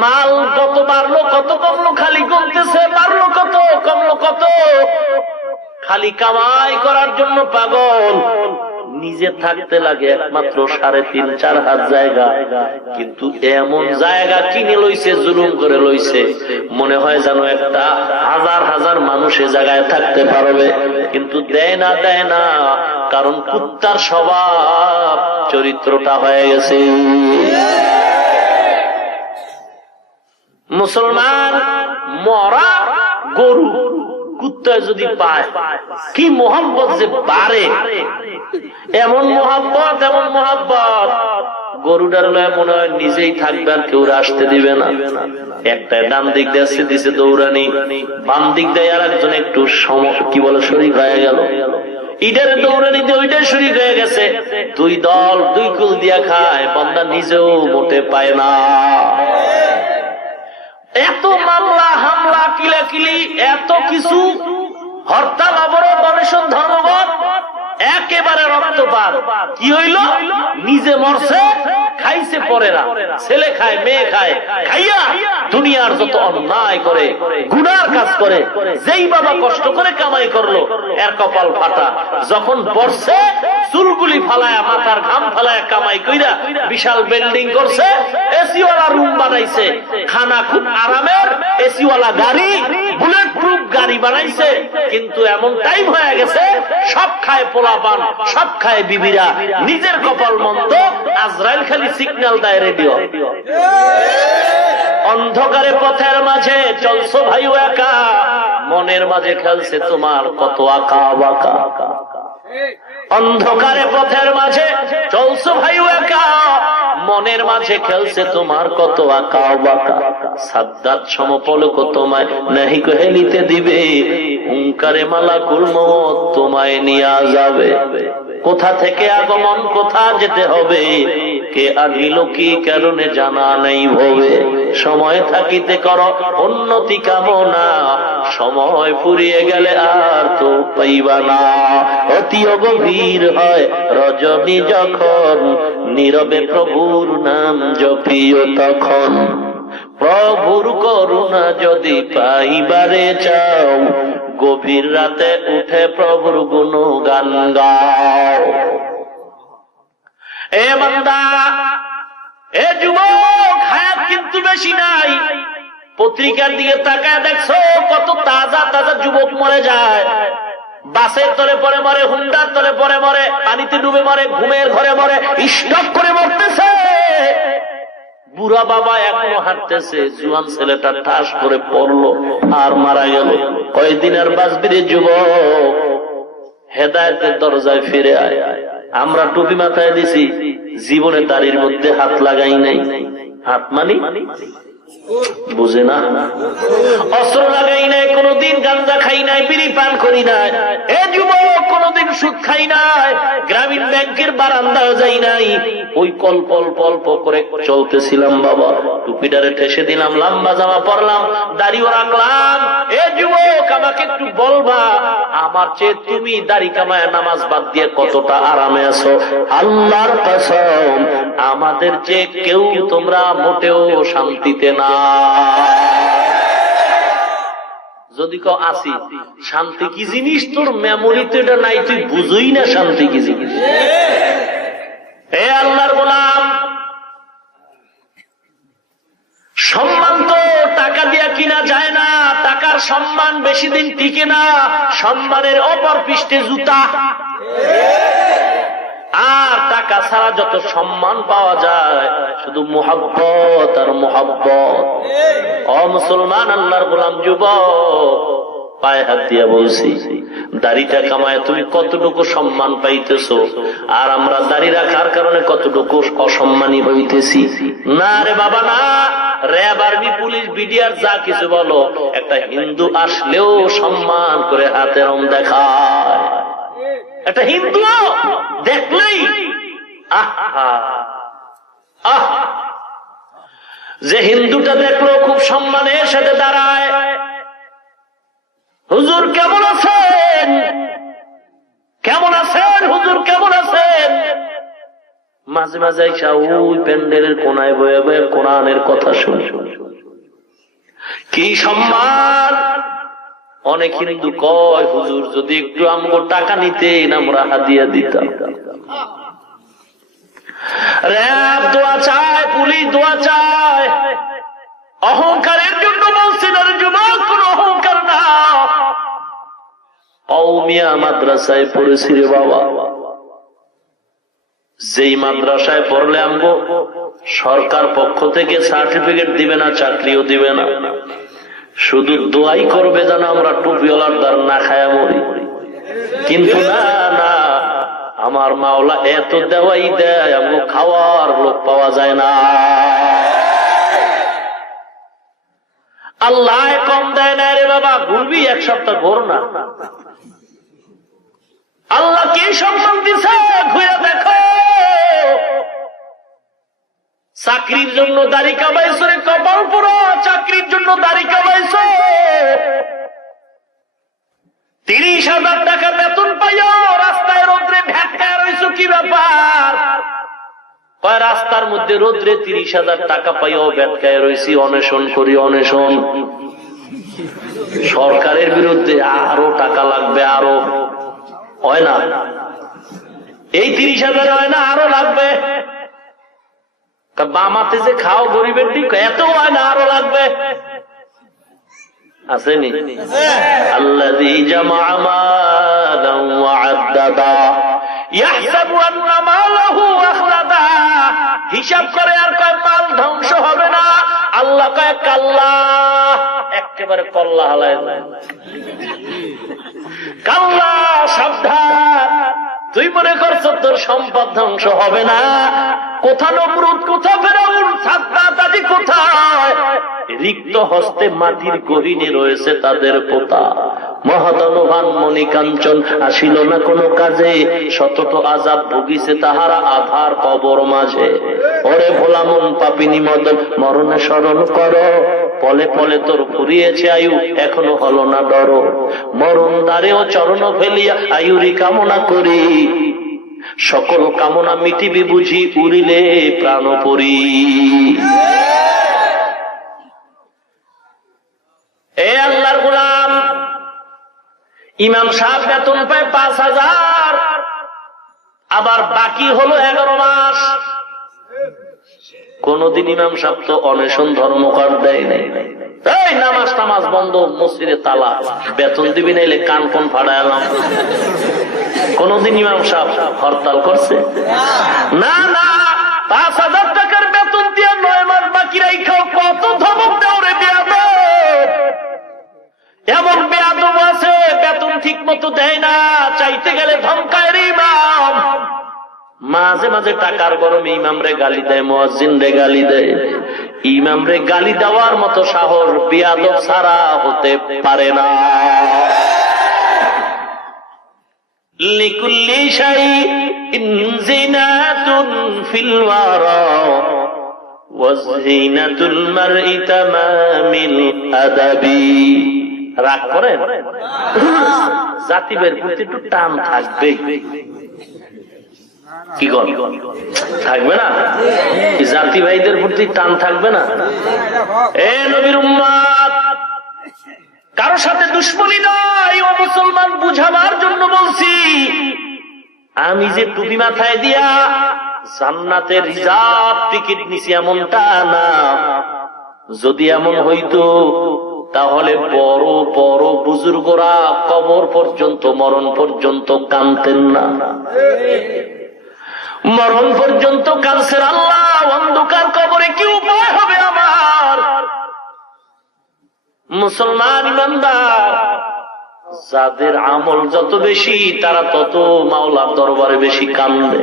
মাল কত বাড়লো কত কমলো খালি গুনতেছে, বাড়লো কত কমলো কত, খালি কামাই করার জন্য পাগল। নিজে থাকতে লাগে একমাত্র 3.5-4 হাত জায়গা, কিন্তু এমন জায়গা কিনে লইছে, জুলুম করে লইছে, মনে হয় যেন একটা হাজার হাজার মানুষ এ জায়গায় থাকতে পারবে, কিন্তু দেয় না, দেয় না। কারণ কুত্তার স্বভাব, চরিত্রটা হয়ে গেছে। মুসলমান মরা গরু কুত্তায় যদি পায়, কি মোহাম্মত যে বাড়ে, এমন মোহাম্মত, এমন মোহাম্মত। গরুটার লয় মনে হয় নিজেই থাকবে, আর কেউ আসতে দিবে না। একটা ডান দিক দিয়ে আসছে, দিছে দৌড়ানি, বাম দিক দিয়ে আর একজন একটু কি বলে শরীক হয়ে গেল, ইটারে দৌড়ানি দিয়ে ওইটাই শরীক হয়ে গেছে। দুই দল দুই কুল দিয়া খায়, বান্দা নিজেও মোটে পায় না। এত মামলা হামলা কিলাকিলি, এত কিছু, হরতাল অবরোধ অনশন ধর্মঘট, একেবারে রক্তপাত। কি হইল? নিজে মরছে, খাইছে পরেরা, ছেলে খায়, মেয়ে খায়, খাইয়া দুনিয়ার যত অন্যায় করে, গুনার কাজ করে। যেই বাবা কষ্ট করে কামাই করলো, এর কপাল ফাটা। যখন বর্ষে চুলগুলি ফালায়া, মাথার ঘাম ফালায়া কামাই কইরা বিশাল বিল্ডিং করছে, এসিওয়ালা রুম বানাইছে, খানা খুব আরামের, এসিওয়ালা গাড়ি, বুলেট প্রুফ গাড়ি বানাইছে, কিন্তু এমন টাইম হয়ে গেছে সব খায় পোলাপান, সব খায় বিবিরা, নিজের কপাল মন্দ। আজরাইল খালি সিগন্যাল দেয় রেডিও। অন্ধকারে পথের মাঝে চলছো ভাই একা, মনের মাঝে খেলছে তোমার কত আঁকা বাঁকা। অন্ধকারে পথের মাঝে চলছো ভাই একা, মনের মাঝে খেলছে তোমার কত আঁকা বাঁকা। সাদ্দাত সমপলক তোমায় নাহি হেলিতে দিবে, হুঙ্কারে মালাকুল মওত তোমায় নিয়ে যাবে। কোথা থেকে আগমন, কোথা যেতে হবে, কে আনিল কি কারণে জানা নেই ভবে। সময় থাকিতে কর উন্নতি কামনা, সময় ফুরিয়ে গেলে আর তো পাইবা না। অতি গভীর হয় রজনী যখন, নীরবে প্রভুর নাম জপিও তখন। প্রভুর করুণা যদি পাইবারে চাও, গভীর রাতে উঠে প্রভুর গুণগান গাও। এ বান্দা, এ যুবক, হায়াত কিন্তু বেশি নাই। পত্রিকার দিকে তাকায় দেখছো কত তাজা তাজা যুবক মরে যায়। বাসের তলে পরে মরে, হুন্ডার তলে পরে মরে, পানিতে ডুবে মরে, ঘুমের ঘরে মরে, স্টক করে মরতেছে। বুড়া বাবা এখনো হাঁটতেছে, জুয়ান ছেলেটা ঠাস করে পড়লো আর মারা গেল। কয়েকদিন আর বাঁচবি রে যুবক, হেদায়েতের দরজায় ফিরে আয়। আমরা টুপি মাথায় দিছি, জীবনে দাড়ির মধ্যে হাত লাগাই নাই। হাত মানি বুঝে না, অস্ত্র লাগাই নাই, কোনদিন গাঁজা খাই নাই, বিড়ি পান করি নাই। এ যুবক, কোনদিন সুদ খাই নাই, গ্রামীণ ব্যাংকের বারান্দাও যাই নাই। ওই কল্প করে চলতেছিলাম বাবা। টুপিটারে ঠেসে দিলাম, লম্বা জামা পরলাম, দাড়িও রাখলাম। এ যুবক, আমাকে একটু বলবা, আমার চেয়ে তুমি দাড়ি কামায় নামাজ বাদ দিয়ে কতটা আরামে আছো? আল্লাহর কসম, আমাদের চেয়ে কেউ তোমরা মোটেও শান্তিতে না। যদি কেউ আসি, শান্তি কি জিনিস তোর মেমোরিতে এটা নাই, তুই বুঝই না শান্তি কি জিনিস। হে আল্লাহর গোলাম, সম্মান তো টাকা দিয়া কিনা যায় না, টাকার সম্মান বেশি দিন টিকে না। সম্মানের অপর পৃষ্ঠে জুতা। আর টাকা ছাড়া যত সম্মান পাওয়া যায় শুধু মুহাব্বত আর মুহাব্বত। ও মুসলমান, আল্লাহর গোলাম যুবক, পায়ে হাত দিয়া বলছি, দাড়িটা কামায় তুমি কতটুকু সম্মান পাইতেছো, আর আমরা দাড়ি রাখার কারণে কতটুকু অসম্মানী হইতেছি? না রে বাবা না। র্যাব, আর্মি, পুলিশ, বিডিআর যা কিছু বলো, একটা হিন্দু আসলেও সম্মান করে হাতের দেখায়। একটা হিন্দু দেখলেই যে হিন্দুটা দেখলো খুব সম্মানের সাথে দাঁড়ায়, হুজুর কেমন আছেন, কেমন আছেন হুজুর, কেমন আছেন। মাঝে মাঝে ওই প্যান্ডেলের কোনায় বয়ে বয়ে কোরআনের কথা শুনে। কি সম্মান! অনেক হিন্দু কয়, হুজুর যদি একটু আমগো টাকা নিতেন আমরা হাদিয়া দিতাম। র‍্যাব দোয়া চায়, পুলিশ দোয়া চায়। অহংকারের জন্য বলছেন, আর যুবক কোন অহংকার না। কওমিয়া মাদ্রাসায় পড়েছি রে বাবা, যেই মাদ্রাসায় পড়লে আমগো সরকার পক্ষ থেকে সার্টিফিকেট দিবে না, চাকরিও দিবে না, শুধু দোয়াই করবে যেন আমরা টুপিওয়ালার দ্বার না খায়া মরি। কিন্তু না না, আমার মাওলা এত দেওয়াই দেয়, আমগো খাওয়ার লোক পাওয়া যায় না। আল্লাহ কম দেয় না রে বাবা, ঘুরবি এক সপ্তাহ ঘোর না। আল্লাহ কি সম্মান দিছে ঘুরে দেখো। চাকরির জন্য দাড়ি কামাইছো রে কপাল পুরো, চাকরির জন্য দাড়ি কামাইছো। 30,000 টাকা বেতন পাইও, রাস্তায় রোদ্রে ভেটকায় রইছো, কি ব্যাপার? কয় রাস্তার মধ্যে রোদ্রে 30,000 টাকা পাইও ভেটকায় রইছি, অনশন করি, অনশন। সরকারের বিরুদ্ধে আরো টাকা লাগবে, আরো হয় না, এই 30,000 হয় না, আরো লাগবে। বামাতে যে খাও গরিবের দিক, এত হয় না, আরো লাগবে। আসেনি? আল্লাযী জামা মালান ওয়া আদ্দাদা ইয়াহসাবু আন্না মালাহু আখলাদা। হিসাব করে আর কয় মাল ধ্বংস হবে না। আল্লাহ কয় কাল্লা, একেবারে কল্লা হালায় যায়। কাল্লা, সাবধান, তুই মনে করছ তোর সম্পদ ধ্বংস হবে না। কোথা নমরুদ, কোথা ফেরাউন, সাদ্দাত আদি কোথায়? রিক্ত হস্তে মাটির গহীনে রয়েছে তাদের পোতা। মহতনুভান মণিকাঞ্চন আসিল না কোনো কাজে, শতত আযাব ভুগিছে তাহারা আধার কবর মাঝে। ওরে ভোলা মন পাপিনী মদন মরণে স্মরণ কর, পলে পলে তোর ফুরিয়েছে আয়ু এখনো হলো না ডর। মরণ দ্বারেও চরণ ফেলিয়া আয়ুরি কামনা করি, সকল কামনা মিটিবি বুঝি উড়িলে প্রাণ পরি। এ আল্লাহর গোলাম, ইমাম সাহেব বেতন পায় ৫,০০০, আবার বাকি হলো ১১ মাস। কোনদিন ইমাম সাহেব তো অনশন ধর্মঘট দেয় নাই, এই নামাজ টামাজ বন্ধ, মসজিদে তালা, বেতন দিবি নাইলে কান কোন ফাড়াইলাম। কোনদিন ইমাম সাহেব হরতাল করছে? না না, ৫,০০০ টাকার বেতন দিয়ে ৯ মাস বাকি রাইখাও কত ধমক দাও রে বেয়াদব। এমন বেয়াদব আছে বেতন ঠিক মতো দেয় না, চাইতে গেলে ধমকায় রে ইমাম। মাঝে মাঝে টাকার গরমে ইমাম রে গালি দেয়, মুয়াজ্জিন রে গালি দেয়। ইমাম রে গালি দেওয়ার মতো সাহস বেয়াদব ছাড়া হতে পারে না। লিকুল্লি শাইইন জিনাতুন ফিল ওয়ারা ওয়াযিনাতুল মারই তামামিল আদাবি। রাগ করেন? জাতিবের প্রতি একটু টান থাকবে, কি থাকবে না? জাতি ভাইদের প্রতি টান থাকবে না? এ নবীর উম্মত, কারো সাথে দুশ্মনী নয়, ও মুসলমান বুঝাবার জন্য বলছি। আমি যে টুপি মাথায় দিয়া জান্নাতের রিজার্ভ টিকিট নিছি এমনটা না। যদি এমন হইতো তাহলে বড় বড় বুজুর্গরা কবর পর্যন্ত, মরণ পর্যন্ত কাঁদতেন না। মরণ পর্যন্ত কাঁদছেন। আল্লাহ, অন্ধকার কবরে কি উপায় হবে আমার? মুসলমান ইমানদার, যাদের আমল যত বেশি তারা তত মাওলার দরবারে বেশি কান্দে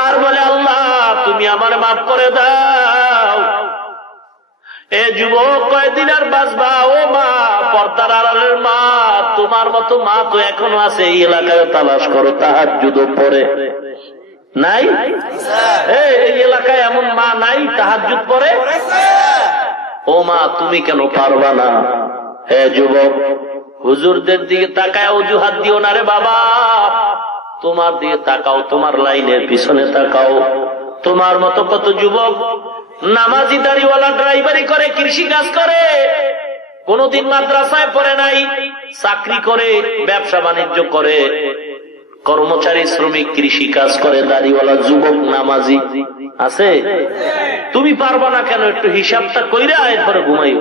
আর বলে, আল্লাহ তুমি আমার মাফ করে দাও। এ যুবক, কয়দিন আর বাঁচবা? ও মা, পর্দার আড়ালের মা, তোমার মতো মা তো এখনো আছে। এই এলাকায় তালাশ করো, তাহাজ্জুদ পড়ে নাই? এই এলাকায় এমন মা নাই তাহাজ্জুদ পড়ে? ও মা, তুমি কেন পারবা না? হে যুবক, হুজুরদের দিকে তাকায় অজুহাত দিও না রে বাবা। তোমার দিকে তাকাও, তোমার লাইনের পিছনে তাকাও। তোমার মতো কত যুবক নামাজি, দাড়িওয়ালা, ড্রাইভারি করে, কৃষি কাজ করে, কোনদিন মাদ্রাসায় পড়ে নাই, চাকরি করে, ব্যবসা বাণিজ্য করে, কর্মচারী, শ্রমিক, কৃষি কাজ করে, দাড়িওয়ালা যুবক নামাজি আছে। তুমি পারবা না কেন? একটু হিসাবটা কইরা এরপরে ঘুমাইও।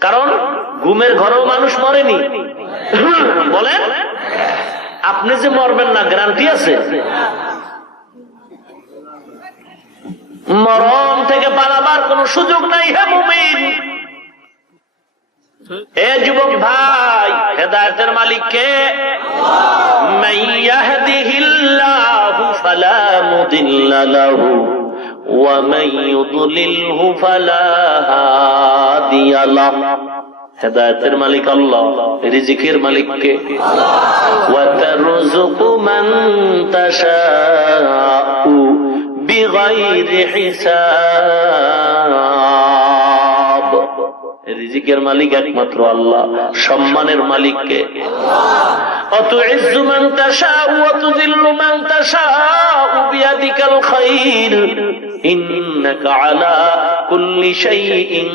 কারণ ঘুমের ঘরেও মানুষ মরেনি। বলেন, আপনি যে মরবেন না গ্যারান্টি আছে? মরণ থেকে পালাবার কোন সুযোগ নাই। হে মুমিন, এ যুবক ভাই, হেদায়েতের মালিক কে? মান ইয়াহদিহিল্লাহু ফালা মুদিল্লা লাহু ওয়া মান ইউদ্লিলহু ফালা হাদিয়া লাহু। হেদায়েতের মালিক আল্লাহ, রিজিকের মালিক কে? ওয়া তারযুকু মান তাশাউ বিগাইরি হিসাব। রিজিকের মালিক একমাত্র আল্লাহ। সম্মানের মালিক কে? অতুইজ্জু মান তাশাউ ওয়া তুযিল্লু মান তাশাউ বিয়াদিকাল খায়র ইন্নাকা আলা কুল্লি শাইইন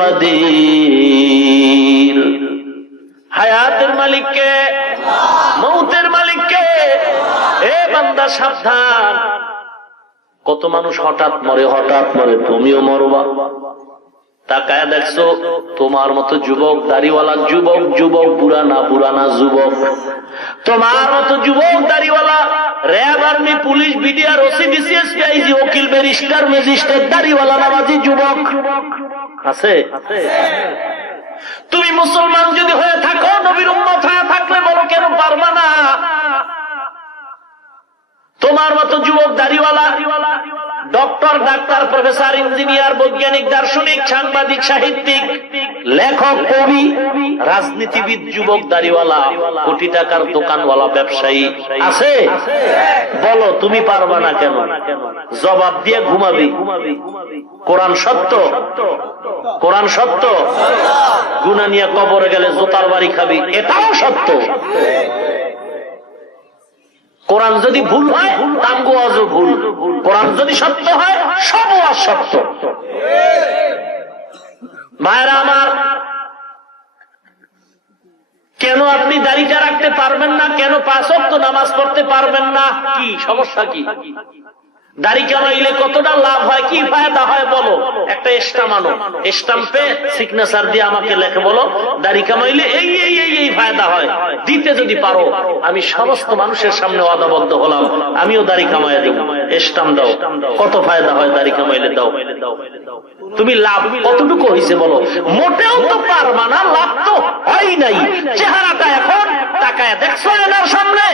কাদির। হায়াতের মালিক কে? মৌতের মালিক কে? এ বান্দা সাবধান, কত মানুষ হঠাৎ মরে, হঠাৎ মরে, তুমিও মরবা। তাকায় দেখছো তোমার মতো যুবক, দাড়িওয়ালা যুবক, যুবক পুরানা পুরানা যুবক, তোমার মতো যুবক দাড়িওয়ালা, RAB, army, police, BDR, OC, BCS, পিআইজি, ওকিল, ব্যারিস্টার, ম্যাজিস্ট্রেট, দাড়িওয়ালা নামাজি যুবক আছে? তুমি মুসলমান যদি হয়ে থাকো, নবীর উম্মত হয়ে থাকলে বলো কেন পারবা না? তোমার মতো যুবক দাড়িওয়ালা, ডক্টর, ডাক্তার, প্রফেসর, ইঞ্জিনিয়ার, বৈজ্ঞানিক, দার্শনিক, সাংবাদিক, সাহিত্যিক, লেখক, কবি, রাজনীতিবিদ, যুবক, দাড়িওয়ালা, কোটি টাকার দোকানওয়ালা, ব্যবসায়ী আছে? বলো তুমি পারবা না কেন? জবাব দিয়ে ঘুমাবি। কোরআন সত্য, কোরআন সত্য। গুনাহ নিয়ে কবরে গেলে জোতার বাড়ি খাবি, এটাও সত্য। কোরআন যদি ভুল হয় তামগো আজও ভুল, কোরআন যদি সত্য হয় সব ওয়াজ সত্য। ভাইরা আমার, কেন আপনি দাড়িটা রাখতে পারবেন না? কেন 5 ওয়াক্ত নামাজ পড়তে পারবেন না? কি সমস্যা? কি দাড়ি কামাইলে কতটা লাভ হয়, কি ফায়দা হয় বলো? একটা স্টাম্প আনো, স্টাম্পে সিগনেচার দিয়ে আমাকে লেখে বলো দাড়ি কামাইলে এই এই এই এই ফায়দা হয়। দিতে যদি পারো আমি সমস্ত মানুষের সামনে ওয়াদাবদ্ধ হলাম, আমিও দাড়ি কামাইয়া দেব। স্টাম্প দাও, কত ফায়দা হয় দাড়ি কামাইলে, দাও। তুমি লাভ কতটুকু হয়েছে বলো? মোটেও তো পারবা না, লাভ তো হয় নাই। চেহারাটা এখন তাকায় দেখছো এনার সামনে?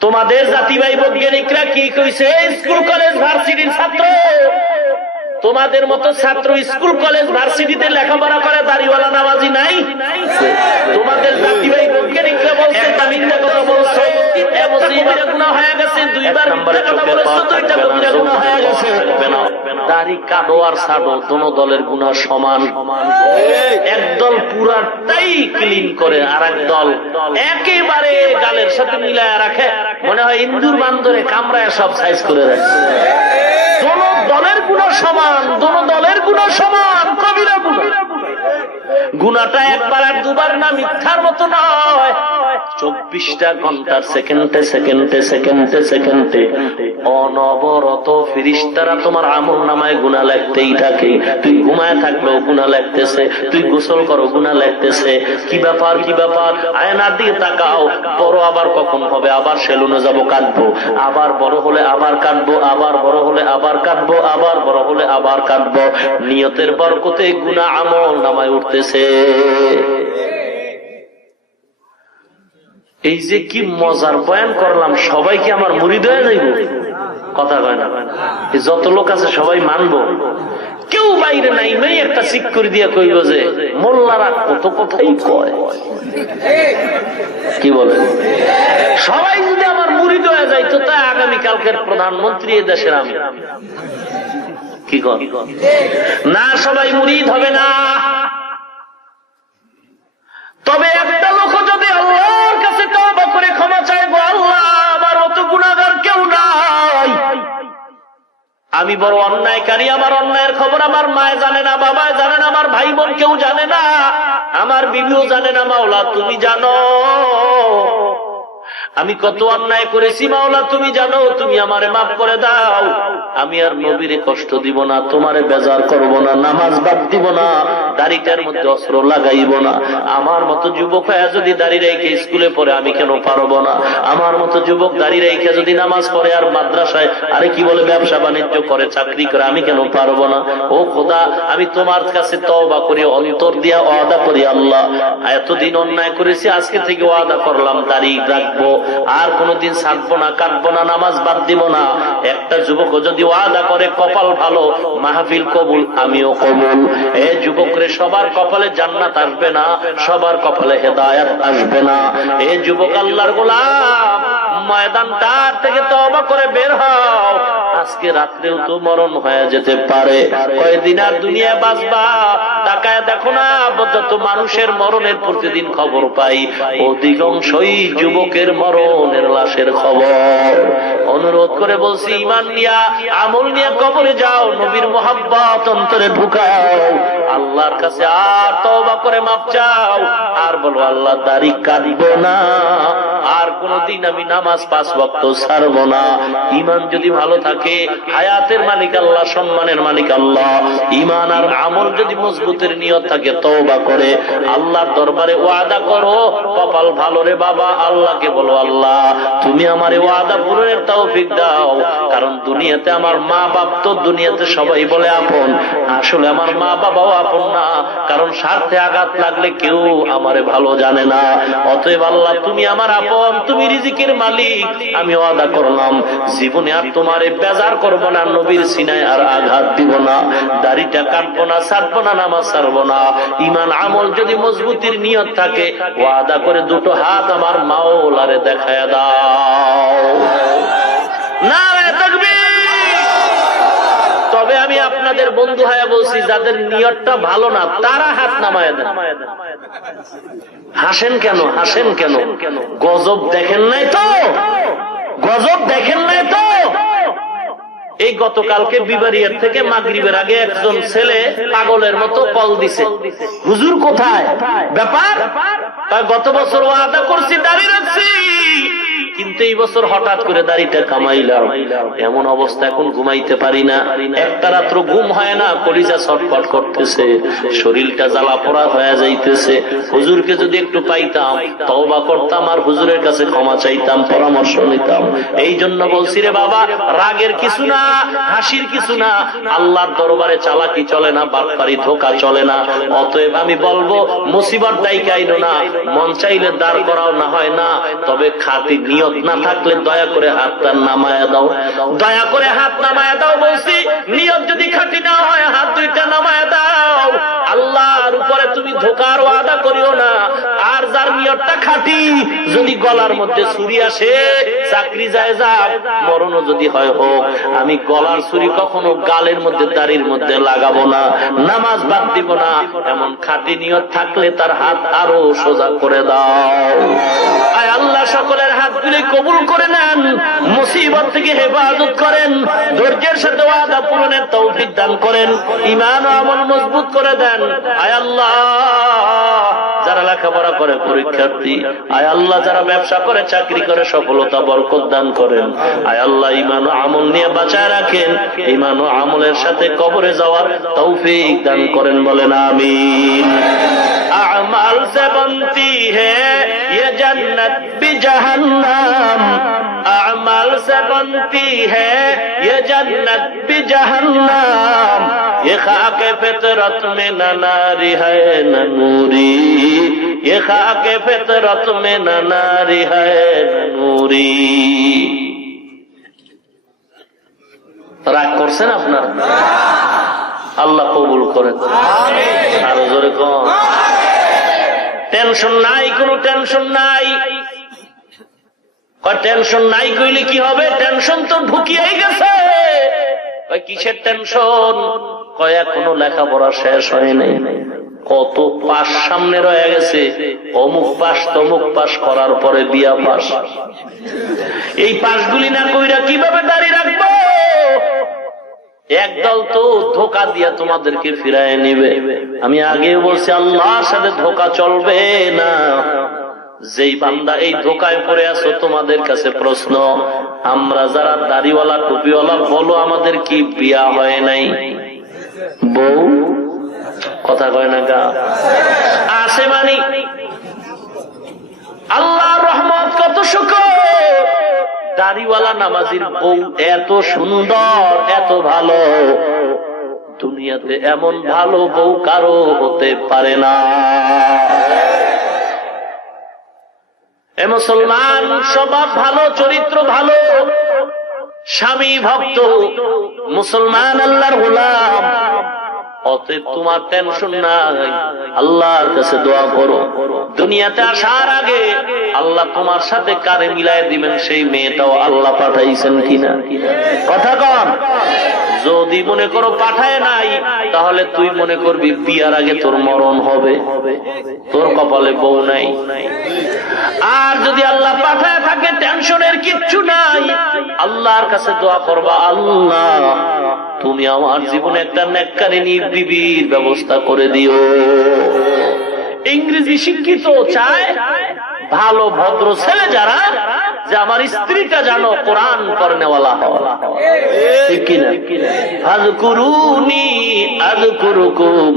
তোমাদের জাতিবাহী বৈজ্ঞানিকরা কি কইছে? স্কুল কলেজ ভার্সিটির ছাত্র, তোমাদের মতো ছাত্র স্কুল কলেজ ভার্সিটিতে লেখাপড়া করে দাড়িওয়ালা নামাজি নাই? তোমাদের জাতিবাহী বৈজ্ঞানিকরা বলছে তামিলটা কথা বলছো, গুনাহ হয়ে গেছে। 2 বার কথা বলেছো, 2টা কবিরা গুনাহ হয়ে গেছে। দাড়ি কাটো আর ছাড়ো, দোনো দলের গুনাহ সমান। একদল পুরাটাই ক্লিন করে, আর এক দল একেবারে গালের সাথে মিলায় রাখে, মনে হয় ইন্দুর বান্দরে কামড়ায় সব সাইজ করে রাখছে। দোনো দলের গুনাহ সমান, দোনো দলের গুনাহ সমান, কবিরা গুনাহ। গুনাহটা একবার আর দুবার না, মিথ্যার মতো নয়। 24টা ঘন্টার সেকেন্ডে সেকেন্ডে সেকেন্ডে সেকেন্ডে অনবরত ফেরেশতারা তোমার আমল নামায় গুনাহ লিখতেই থাকে। তুই ঘুমায় থাকলেও গুনাহ লিখতেছে, তুই গোসল করো গুনাহ লিখতেছে। কি ব্যাপার, কি ব্যাপার? আয়নার দিকে তাকাও, বড় আবার কখন হবে? আবার সেলুনে যাব, কাটবো, আবার বড় হলে আবার কাটবো, আবার বড় হলে আবার কাটবো, আবার বড় হলে আবার কাটবো। নিয়তের বরকতে গুনাহ আমল নামায় উঠতেছে। এই যে কি মজার বয়ান করলাম, সবাই কি আমার মুরিদ হয়ে যাইব? কথা কয় না। যত লোক আছে সবাই মানবো? কেউ বাইরে নাই, মেয়ে একটা চিক করে দিয়ে কইব যে মোল্লারা কত কথাই কয়। কি বলে? সবাই যদি আমার মুরিদ হয়ে যাইতো, তাই আগামীকালকের প্রধানমন্ত্রী এ দেশের আমি। কি কর না? সবাই মুরিদ হবে না। তবে একটা লোক যদি আল্লাহর কাছে তওবা করে ক্ষমা চায়, গো আল্লাহ আমার মতো গুনাহগার কেউ নাই, আমি বড় অন্যায়কারী, আমার অন্যায়ের খবর আমার মায় জানে না, বাবায় জানে না, আমার ভাই বোন কেউ জানে না, আমার বিবিও জানে না, মাওলা তুমি জানো আমি কত অন্যায় করেছি, মাওলা তুমি জানো, তুমি আমারে মাফ করে দাও। আমি আর নবীরে কষ্ট দিব না, তোমারে বেজার করব না, নামাজ বাদ দিব না, দাড়িটার মধ্যে অস্ত্র লাগাইব না। আমার মতো যুবক হয়ে যদি দাড়ি রেখে স্কুলে পড়ে, আমি কেন পারবো না? আমার মতো যুবক দাড়ি রেখে যদি নামাজ পড়ে আর মাদ্রাসায় আরে কি বলে ব্যবসা বাণিজ্য করে, চাকরি করে, আমি কেন পারবো না? ও খোদা, আমি তোমার কাছে তওবা করি, অন্তর দিয়া ওয়াদা করি, আল্লাহ এতদিন অন্যায় করেছি, আজকে থেকে ওয়াদা করলাম দাড়ি রাখবো, আর কোনদিন ছাড়বো না, কাটবো না, নামাজ বাদ দিব না। একটা যুবক যদি ওয়াদা করে, কপাল ভালো, মাহফিল কবুল, আমিও কবুল। এ যুবকরে সবার কপালে জান্নাত আসবে না, সবার কপালে হেদায়েত আসবে না। এ যুবক আল্লাহর গোলাম, ময়দানটা থেকে তওবা করে বের হও। আজকে রাত্রেও তো মরণ হয়ে যেতে পারে, কয়দিন আর দুনিয়ায় বাঁচবা? তাকায় দেখো না, যত মানুষের মরণের প্রতিদিন খবর পাই, অধিকাংশই যুবকের মরণের লাশের খবর। অনুরোধ করে বলছি, ঈমান নিয়া আমল নিয়ে কবরে যাও, নবীর মোহাব্বত অন্তরে ঢুকাও, আল্লাহর কাছে আর তওবা করে মাফ চাও, আর বলো আল্লাহ দাড়ি কাটবো না, আর কোনদিন আমি নামাজ 5 ওয়াক্ত ছাড়বো না। ঈমান যদি ভালো থাকে, হায়াতের মালিক আল্লাহ, সম্মানের মালিক আল্লাহ। ঈমান আর আমল যদি মজবুতের নিয়ত থাকে, তওবা করে আল্লাহর দরবারে ওয়াদা করো, কপাল ভালো রে বাবা, আল্লাহকে বলো আল্লাহ তুমি আমারে ওয়াদা পূরণের তৌফিক দাও। কারণ দুনিয়াতে আমার মা বাপ তো দুনিয়াতে সবাই বলে আপন, আসলে আমার মা বাবাও আপন না, কারণ স্বার্থে আঘাত লাগলে কেউ আমারে ভালো জানে না। অতএব আল্লাহ তুমি আমার আপন, তুমি রিজিকের মালিক, আমি ওয়াদা করলাম জীবনে আর তোমারে বেজার করব না, নবীর সিনায় আর আঘাত দিব না, দাড়িটা কাটবো না, ছাড়বো না, নামাজ ছাড়বো না। ঈমান আমল যদি মজবুতির নিয়ত থাকে, ওয়াদা করে দুটো হাত আমার মাওলারে দেখায়া দাও। নারে তাকবীর। তবে আমি আপনাদের বন্ধু হয়ে বলছি, যাদের নিয়তটা ভালো না তারা হাত নামায় দেন। হাসেন কেন, হাসেন কেন? গজব দেখেন নাই তো? গজব দেখেন নাই তো? এই গতকালকে বিবারিয়ার থেকে মাগরিবের আগে একজন ছেলে পাগলের মতো কল দিছে, হুজুর কোথায়? ব্যাপার গত বছর ওয়াদা করছি, দাঁড়িয়ে রাখছি, কিন্তু এই বছর হঠাৎ করে দাড়িটা কামাইলাম, এমন অবস্থা এখন ঘুমাইতে পারি না, একটা রাত্র ঘুম হয় না, কলিজা ছটফট করতেছে, শরীরটা জ্বালা পোড়া হয়ে যাইতেছে। হুজুরকে যদি একটু পাইতাম, তওবা করতাম আর হুজুরের কাছে ক্ষমা চাইতাম, পরামর্শ নিতাম। এই জন্য বলছি রে বাবা, রাগের কিছু না, হাসির কিছু না, আল্লাহর দরবারে চালাকি চলে না, বাটপারি ধোঁকা চলে না। অতএব আমি বলবো, মুসিবত ডাইকা আইলো না, মন চাইলে দাঁড় করাও না হয় না, তবে খাঁটি নিয়ত না থাকলে দয়া করে হাতটা নামায়া দাও, দয়া করে হাত নামায়া দাও বলছি। নিয়ত যদি খাঁটি না হয়, হাত দুইটা নামায়া দাও। আল্লাহর উপরে তুমি ধোঁকার ওয়াদা করিও না। আর যার নিয়তটা খাঁটি, যদি গলার মধ্যে ছুরি আসে, চাকরি যায় যাক, মরণও যদি হয় হোক, আমি গলার ছুরি কখনো গালের মধ্যে, দাড়ির মধ্যে লাগাবো না, নামাজ বাদ দিব না। এমন খাঁটি নিয়ত থাকলে তার হাত আরো সোজা করে দাও। আয় আল্লাহ সকলের হাতগুলি কবুল করে নেন, মুসিবত থেকে হেফাজত করেন, ধৈর্যের সাথে ওয়াদা পূরণের তৌফিক দান করেন, ঈমান ও আমল মজবুত করে দেন। আয় আল্লাহ যারা লেখাপড়া করে পরীক্ষার্থী, আয় আল্লাহ যারা ব্যবসা করে, চাকরি করে, সফলতা বরকত দান করেন। আয় আল্লাহ ঈমান ও আমল নিয়ে বাঁচায় রাখেন, ঈমান ও আমলের সাথে কবরে যাওয়ার তৌফিক দান করেন, বলেন আমিন। আমাল সে বনতি হ্যায় ये जन्नत भी जहन्नम, अमल से बनती है ये जन्नत भी जहन्नम, ये खाके फितरत में न नारी है न नूरी, ये खाके फितरत में न नारी है न नूरी। রাগ করছেন আপনারা? আল্লাহ কবুল করেন, আরো জোরে কোন। টেনশন নাই, কোন টেনশন নাই। টেনশন নাই কইলে কি হবে? টেনশন তো ঢুকিয়েই গেছে। কিসের টেনশন? এখনো লেখাপড়া শেষ হয় নাই, কত পাশ সামনে রয়ে গেছে, অমুক পাশ তমুক পাশ করার পরে বিয়া পাশ। এই পাশগুলি না কইরা কিভাবে দাঁড়িয়ে রাখবো? একদল তো ধোঁকা দিয়া তোমাদেরকে ফিরায় নিবে। আমি আগে বলছি, আল্লাহর সাথে ধোঁকা চলবে না। যেই বান্দা এই ধোঁকায় পড়ে আছো, তোমাদের কাছে প্রশ্ন, আমরা যারা দাড়িওয়ালা টুপিওয়ালা, বলো আমাদের কি বিয়া হয় নাই? বউ কথা কয় না গা আছে মানি? আল্লাহর রহমত কত শুকর, দাড়িওয়ালা নামাজির বউ এত সুন্দর, এত ভালো, দুনিয়াতে এমন ভালো বউ কারো হতে পারে না। এ মুসলমান, স্বভাব ভালো, চরিত্র ভালো, স্বামী ভক্ত, মুসলমান আল্লাহর গোলাম, অতএব তোমার টেনশন নাই, আল্লাহর কাছে দোয়া করো। দুনিয়াতে আসার আগে আল্লাহ তোমার সাথে কারে মিলাই দিবেন, সেই মেয়েটাও আল্লাহ পাঠাইছেন কিনা কথা কন। যদি মনে করো পাঠায় নাই, তাহলে তুই মনে করবি বিয়ার আগে তোর মরণ হবে, তোর কপালে বউ নাই। আর যদি আল্লাহ পাঠায় থাকে, টেনশনের কিচ্ছু নাই, আল্লাহর কাছে দোয়া করবা, আল্লাহ তুমি আমার জীবনে একটা নেককারিনী বিবির ব্যবস্থা করে দিও। ইংরেজি শিক্ষিত চায় ভালো ভদ্র ছেলে যারা, যে আমার স্ত্রীটা জানো কোরআন পড়নেওয়ালা হয়, ঠিক কিনা? ফাযকুরুনি আযকুরুকুম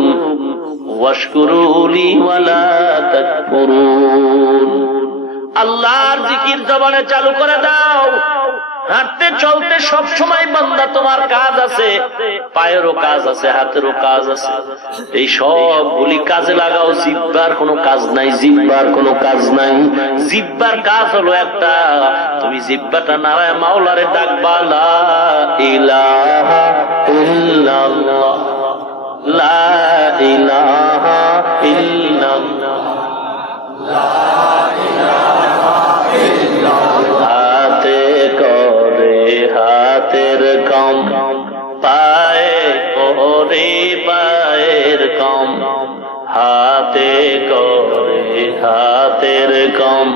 ওয়াশকুরুলি ওয়ালা তাকফুরুন। আল্লাহর জিকির জবানে চালু করে দাও, হাঁটতে চলতে সব সময় বান্দা তোমার কাজ আছে, পায়েরও কাজ আছে, হাতেরও কাজ আছে, এই সবগুলি কাজে লাগাও। জিহ্বার কোনো কাজ নাই, জিহ্বার কোনো কাজ নাই। জিহ্বার কাজ হলো একটা, তুমি জিহ্বাটা নারায় মাওলারে ডাকবা, লা ইলাহা ইল্লাল্লাহ, লা ইলাহা ইল্লাল্লাহ, লা ইলাহা ইল্লাল্লাহ। হাতে করে হাতের কাম, পায়ে করে পায়ের কাম, হাতে করে হাতের কাম,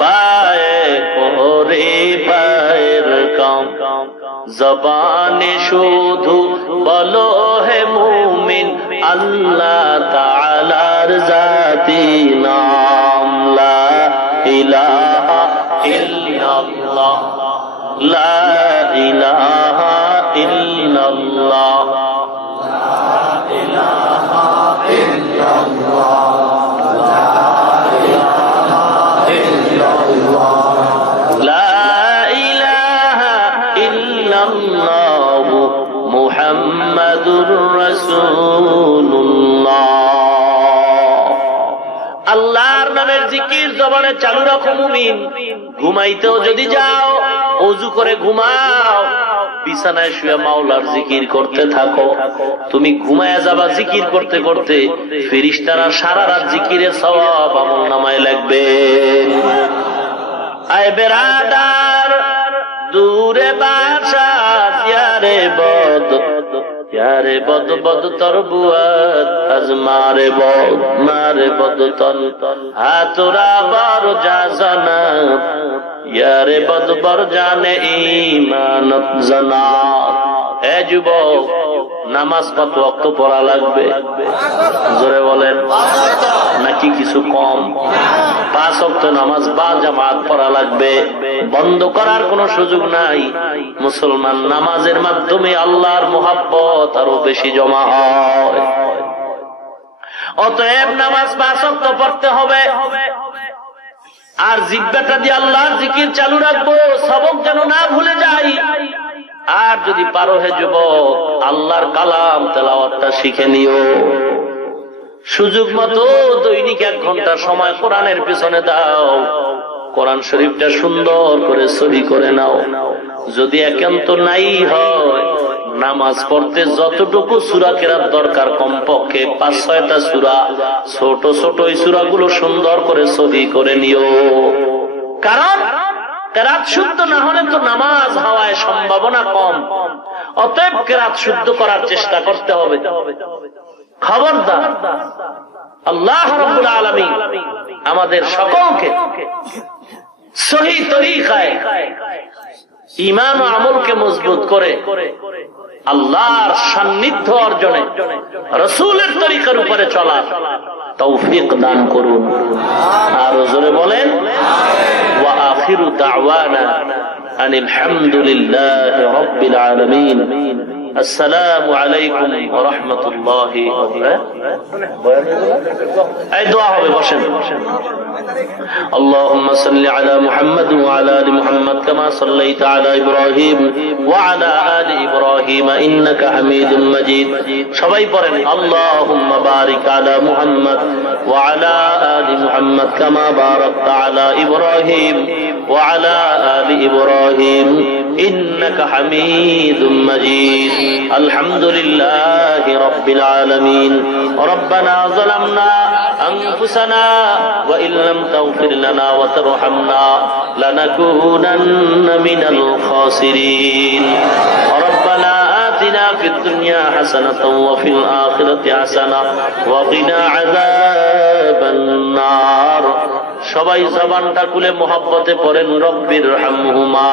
পায়ে করে পায়ের কাম। জবানে শুধু বলো হে মুমিন, আল্লাহ তাআলার জাতি নাম, লা ইলাহা ইল্লাল্লাহ, লা ইলাহা ইল্লাল্লাহ, লা ইলাহা ইল্লাল্লাহ, লা ইলাহা ইল্লাল্লাহ, লা ইলাহা ইল্লাল্লাহ মুহাম্মাদুর রাসূলুল্লাহ। আল্লাহর নামের জিকির জবানে চালু রাখো মুমিন। ঘুমাইতেও যদি যাও, ওযু করে ঘুমাও, বিছানায় শুয়ে মাওলার জিকির করতে থাকো। তুমি ঘুমায়া যাবা জিকির করতে করতে, ফেরেশতারা সারা রাত জিকিরের সওয়াব আমলনামায় লিখবে। আয় বেরাদার দূরে বাসা, ইয়ারে বদ यारे बद बद तरबुआत आज मारे बद तन हाथुरा बर जा जना यारे बद बर जाने ईमानत जना। ए যুবক, নামাজ কত ওয়াক্ত পড়া লাগবে? জোরে বলেন, নাকি কিছু কম? 5 ওয়াক্ত নামাজ বা জামাত পড়া লাগবে, বন্ধ করার কোনো সুযোগ নাই। মুসলমান নামাজের মাধ্যমে আল্লাহর মুহাব্বত আরো বেশি জমা হয়। অতএব নামাজ 5 ওয়াক্ত পড়তে হবে, আর জিহ্বাটা দিয়ে আল্লাহর জিকির চালু রাখবো, সবক যেন না ভুলে যাই। আর যদি পারো হে যুবক, আল্লাহর কালাম তেলাওয়াতটা শিখে নিও। সুযোগ মতো দৈনিক 1 ঘন্টা সময় কোরআনের পিছনে দাও। কোরআন শরীফটা সুন্দর করে সহি করে নাও। যদি একান্ত নাই হয়, নামাজ পড়তে যতটুকু সূরা কেরাত দরকার, কমপক্ষে 5-6টা সূরা, ছোট ছোট এই সূরাগুলো সুন্দর করে সহি করে নিও। কারণ কেরাত শুদ্ধ না হলে তো নামাজ হওয়ায় সম্ভাবনা কম। অতএব কেরাত শুদ্ধ করার চেষ্টা করতে হবে। খবরদার, আল্লাহ রাব্বুল আলামিন আমাদের সকলকে সহি তরিকায় ঈমান ও আমলকে মজবুত করে আল্লাহর সান্নিধ্য অর্জনে রাসূলের তরিকার উপরে চলা তৌফিক দান করুন। আর জোরে বলেন, ওয়া আখিরু দাওয়ানা আনিল হামদুলিল্লাহি রাব্বিল আলামিন। আসসালামু আলাইকুম ওয়া রাহমাতুল্লাহি ওয়া বারাকাতুহু। এই দোয়া হবে, বসেন। اللهم صل على محمد وعلى ال محمد كما صليت على ابراهيم وعلى ال ابراهيم انك حميد مجيد। সবাই পড়েন, اللهم بارك على محمد وعلى ال محمد كما باركت على ابراهيم وعلى ال ابراهيم انك حميد مجيد। الحمد لله رب العالمين। ربنا ظلمنا أنفسنا وإن لم تغفر لنا وترحمنا لنكونن من الخاسرين। ربنا آتنا في الدنيا حسنة وفي الآخرة حسنة وقنا عذاب النار। সবাই জবানটা খুলে মোহাব্বতে পড়েন, রব্বির হামহুমা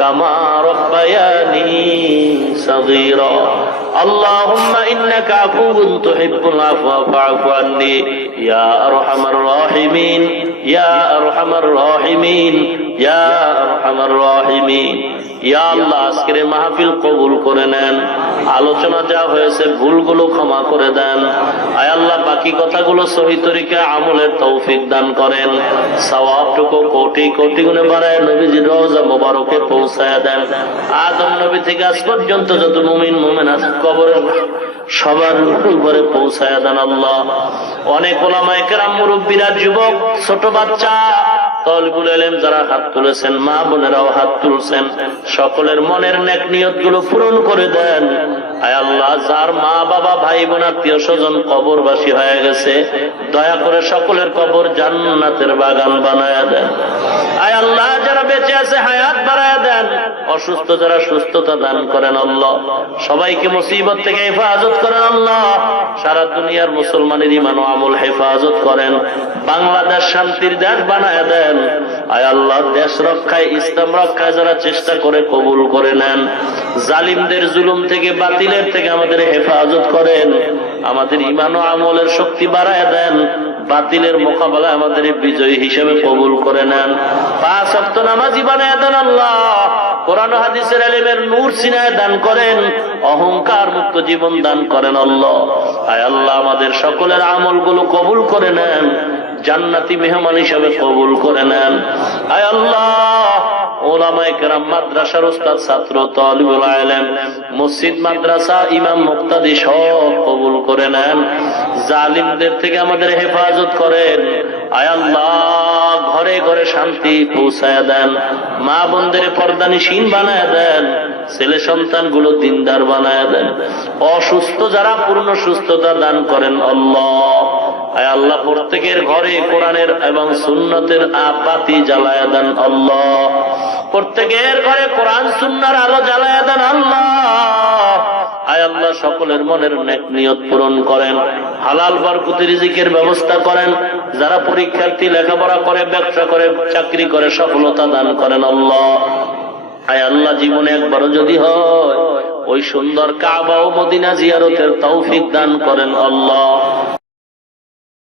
কামা রব্বায়ানি সগীরা। আল্লাহুম্মা ইন্নাকা আফুউন তুহিব্বুল আফওয়া ফা'ফু আন্নী ইয়া আরহামার রাহিমিন ইয়া আরহামার রাহিমিন ইয়া আরহামার রাহিমিন। ইয়া আল্লাহ, আজকের মাহফিল কবুল করে নেন। আলোচনা যা হয়েছে ভুলগুলো ক্ষমা করে দেন। আয় আল্লাহ, বাকি কথাগুলো সহি তরিকায় আমলের তৌফিক দান করেন। সওয়াবটুকু কোটি কোটি গুণে বাড়ায় নবীজির রওজা মোবারকে পৌঁছায় দেন। আদম নবী থেকে আজ পর্যন্ত যত মুমিন মুমিনাত কবরের সবার উপরে পৌঁছায় দেন আল্লাহ। অনেক ওলামায়ে কেরাম, মুরব্বীরা, যুবক, ছোট বাচ্চা, তালিবুল ইলম যারা হাত তুলেছেন, মা বোনেরাও হাত তুলছেন, সকলের মনের নেক নিয়ত গুলো পূরণ করে দেন। আয় আল্লাহ, যার মা বাবা ভাই বোন আত্মীয় স্বজন কবরবাসী হয়ে গেছে, দয়া করে সকলের কবর জান্নাতের বাগান বানায়া দেন। আয় আল্লাহ, যারা বেঁচে আছে হায়াত বাড়ায়া দেন, অসুস্থ যারা সুস্থতা দান করেন আল্লাহ। সবাইকে মুসিবত থেকে হেফাজত করেন আল্লাহ। সারা দুনিয়ার মুসলমানের ঈমান ও আমল হেফাজত করেন। বাংলাদেশ শান্তির দেশ বানায়া দেন। আয় আল্লাহ, দেশ রক্ষায়, ইসলাম রক্ষায় যারা চেষ্টা করে কবুল করে নেন। জালিমদের জুলুম থেকে, বাতিলের থেকে আমাদের হেফাজত করেন। আমাদের ঈমান ও আমলের শক্তি বাড়ায় দেন। বাতিলের মোকাবেলায় আমাদের বিজয়ী হিসেবে কবুল করে নেন। 5 ওয়াক্ত নামাজি বানায় দেন আল্লাহ। কোরআন ও হাদিসের ইলমের নূর সিনায় দান করেন। অহংকার মুক্ত জীবন দান করেন আল্লাহ। আয় আল্লাহ, আমাদের সকলের আমলগুলো কবুল করে নেন। জান্নাতি মেহমান হিসেবে কবুল করে নেন। আয় আল্লাহ, ওলামায়ে কেরাম, মাদ্রাসার উস্তাদ, ছাত্র, তালিবুল ইলম, মসজিদ, মাদ্রাসা, ইমাম, মুক্তাদি সব কবুল করে নেন। জালিমদের থেকে আমাদের হেফাজত করেন। আয় আল্লাহ, ঘরে ঘরে শান্তি পৌঁছায়া দেন। মা বোনদের পর্দানিশীন বানায়া দেন। ছেলে সন্তান গুলো দিনদার বানায়া দেন। অসুস্থ যারা পূর্ণ সুস্থতা দান করেন আল্লাহ। আয় আল্লাহ, প্রত্যেকের ঘরে কোরআনের এবং সুন্নতের বাতি জ্বালায়া দেন আল্লাহ। প্রত্যেকের ঘরে কোরআন সুন্নাহর আলো জ্বালায়া দেন আল্লাহ। আয় আল্লাহ, সকলের মনের নেক নিয়ত পূরণ করেন। হালাল বরকতি রিজিকের ব্যবস্থা করেন। যারা পরীক্ষার্থী, লেখাপড়া করে, ব্যবসা করে, চাকরি করে, সফলতা দান করেন আল্লাহ। আয় আল্লাহ, জীবনে একবারও যদি হয়, ওই সুন্দর কাবা ও মদিনা জিয়ারতের তৌফিক দান করেন আল্লাহ।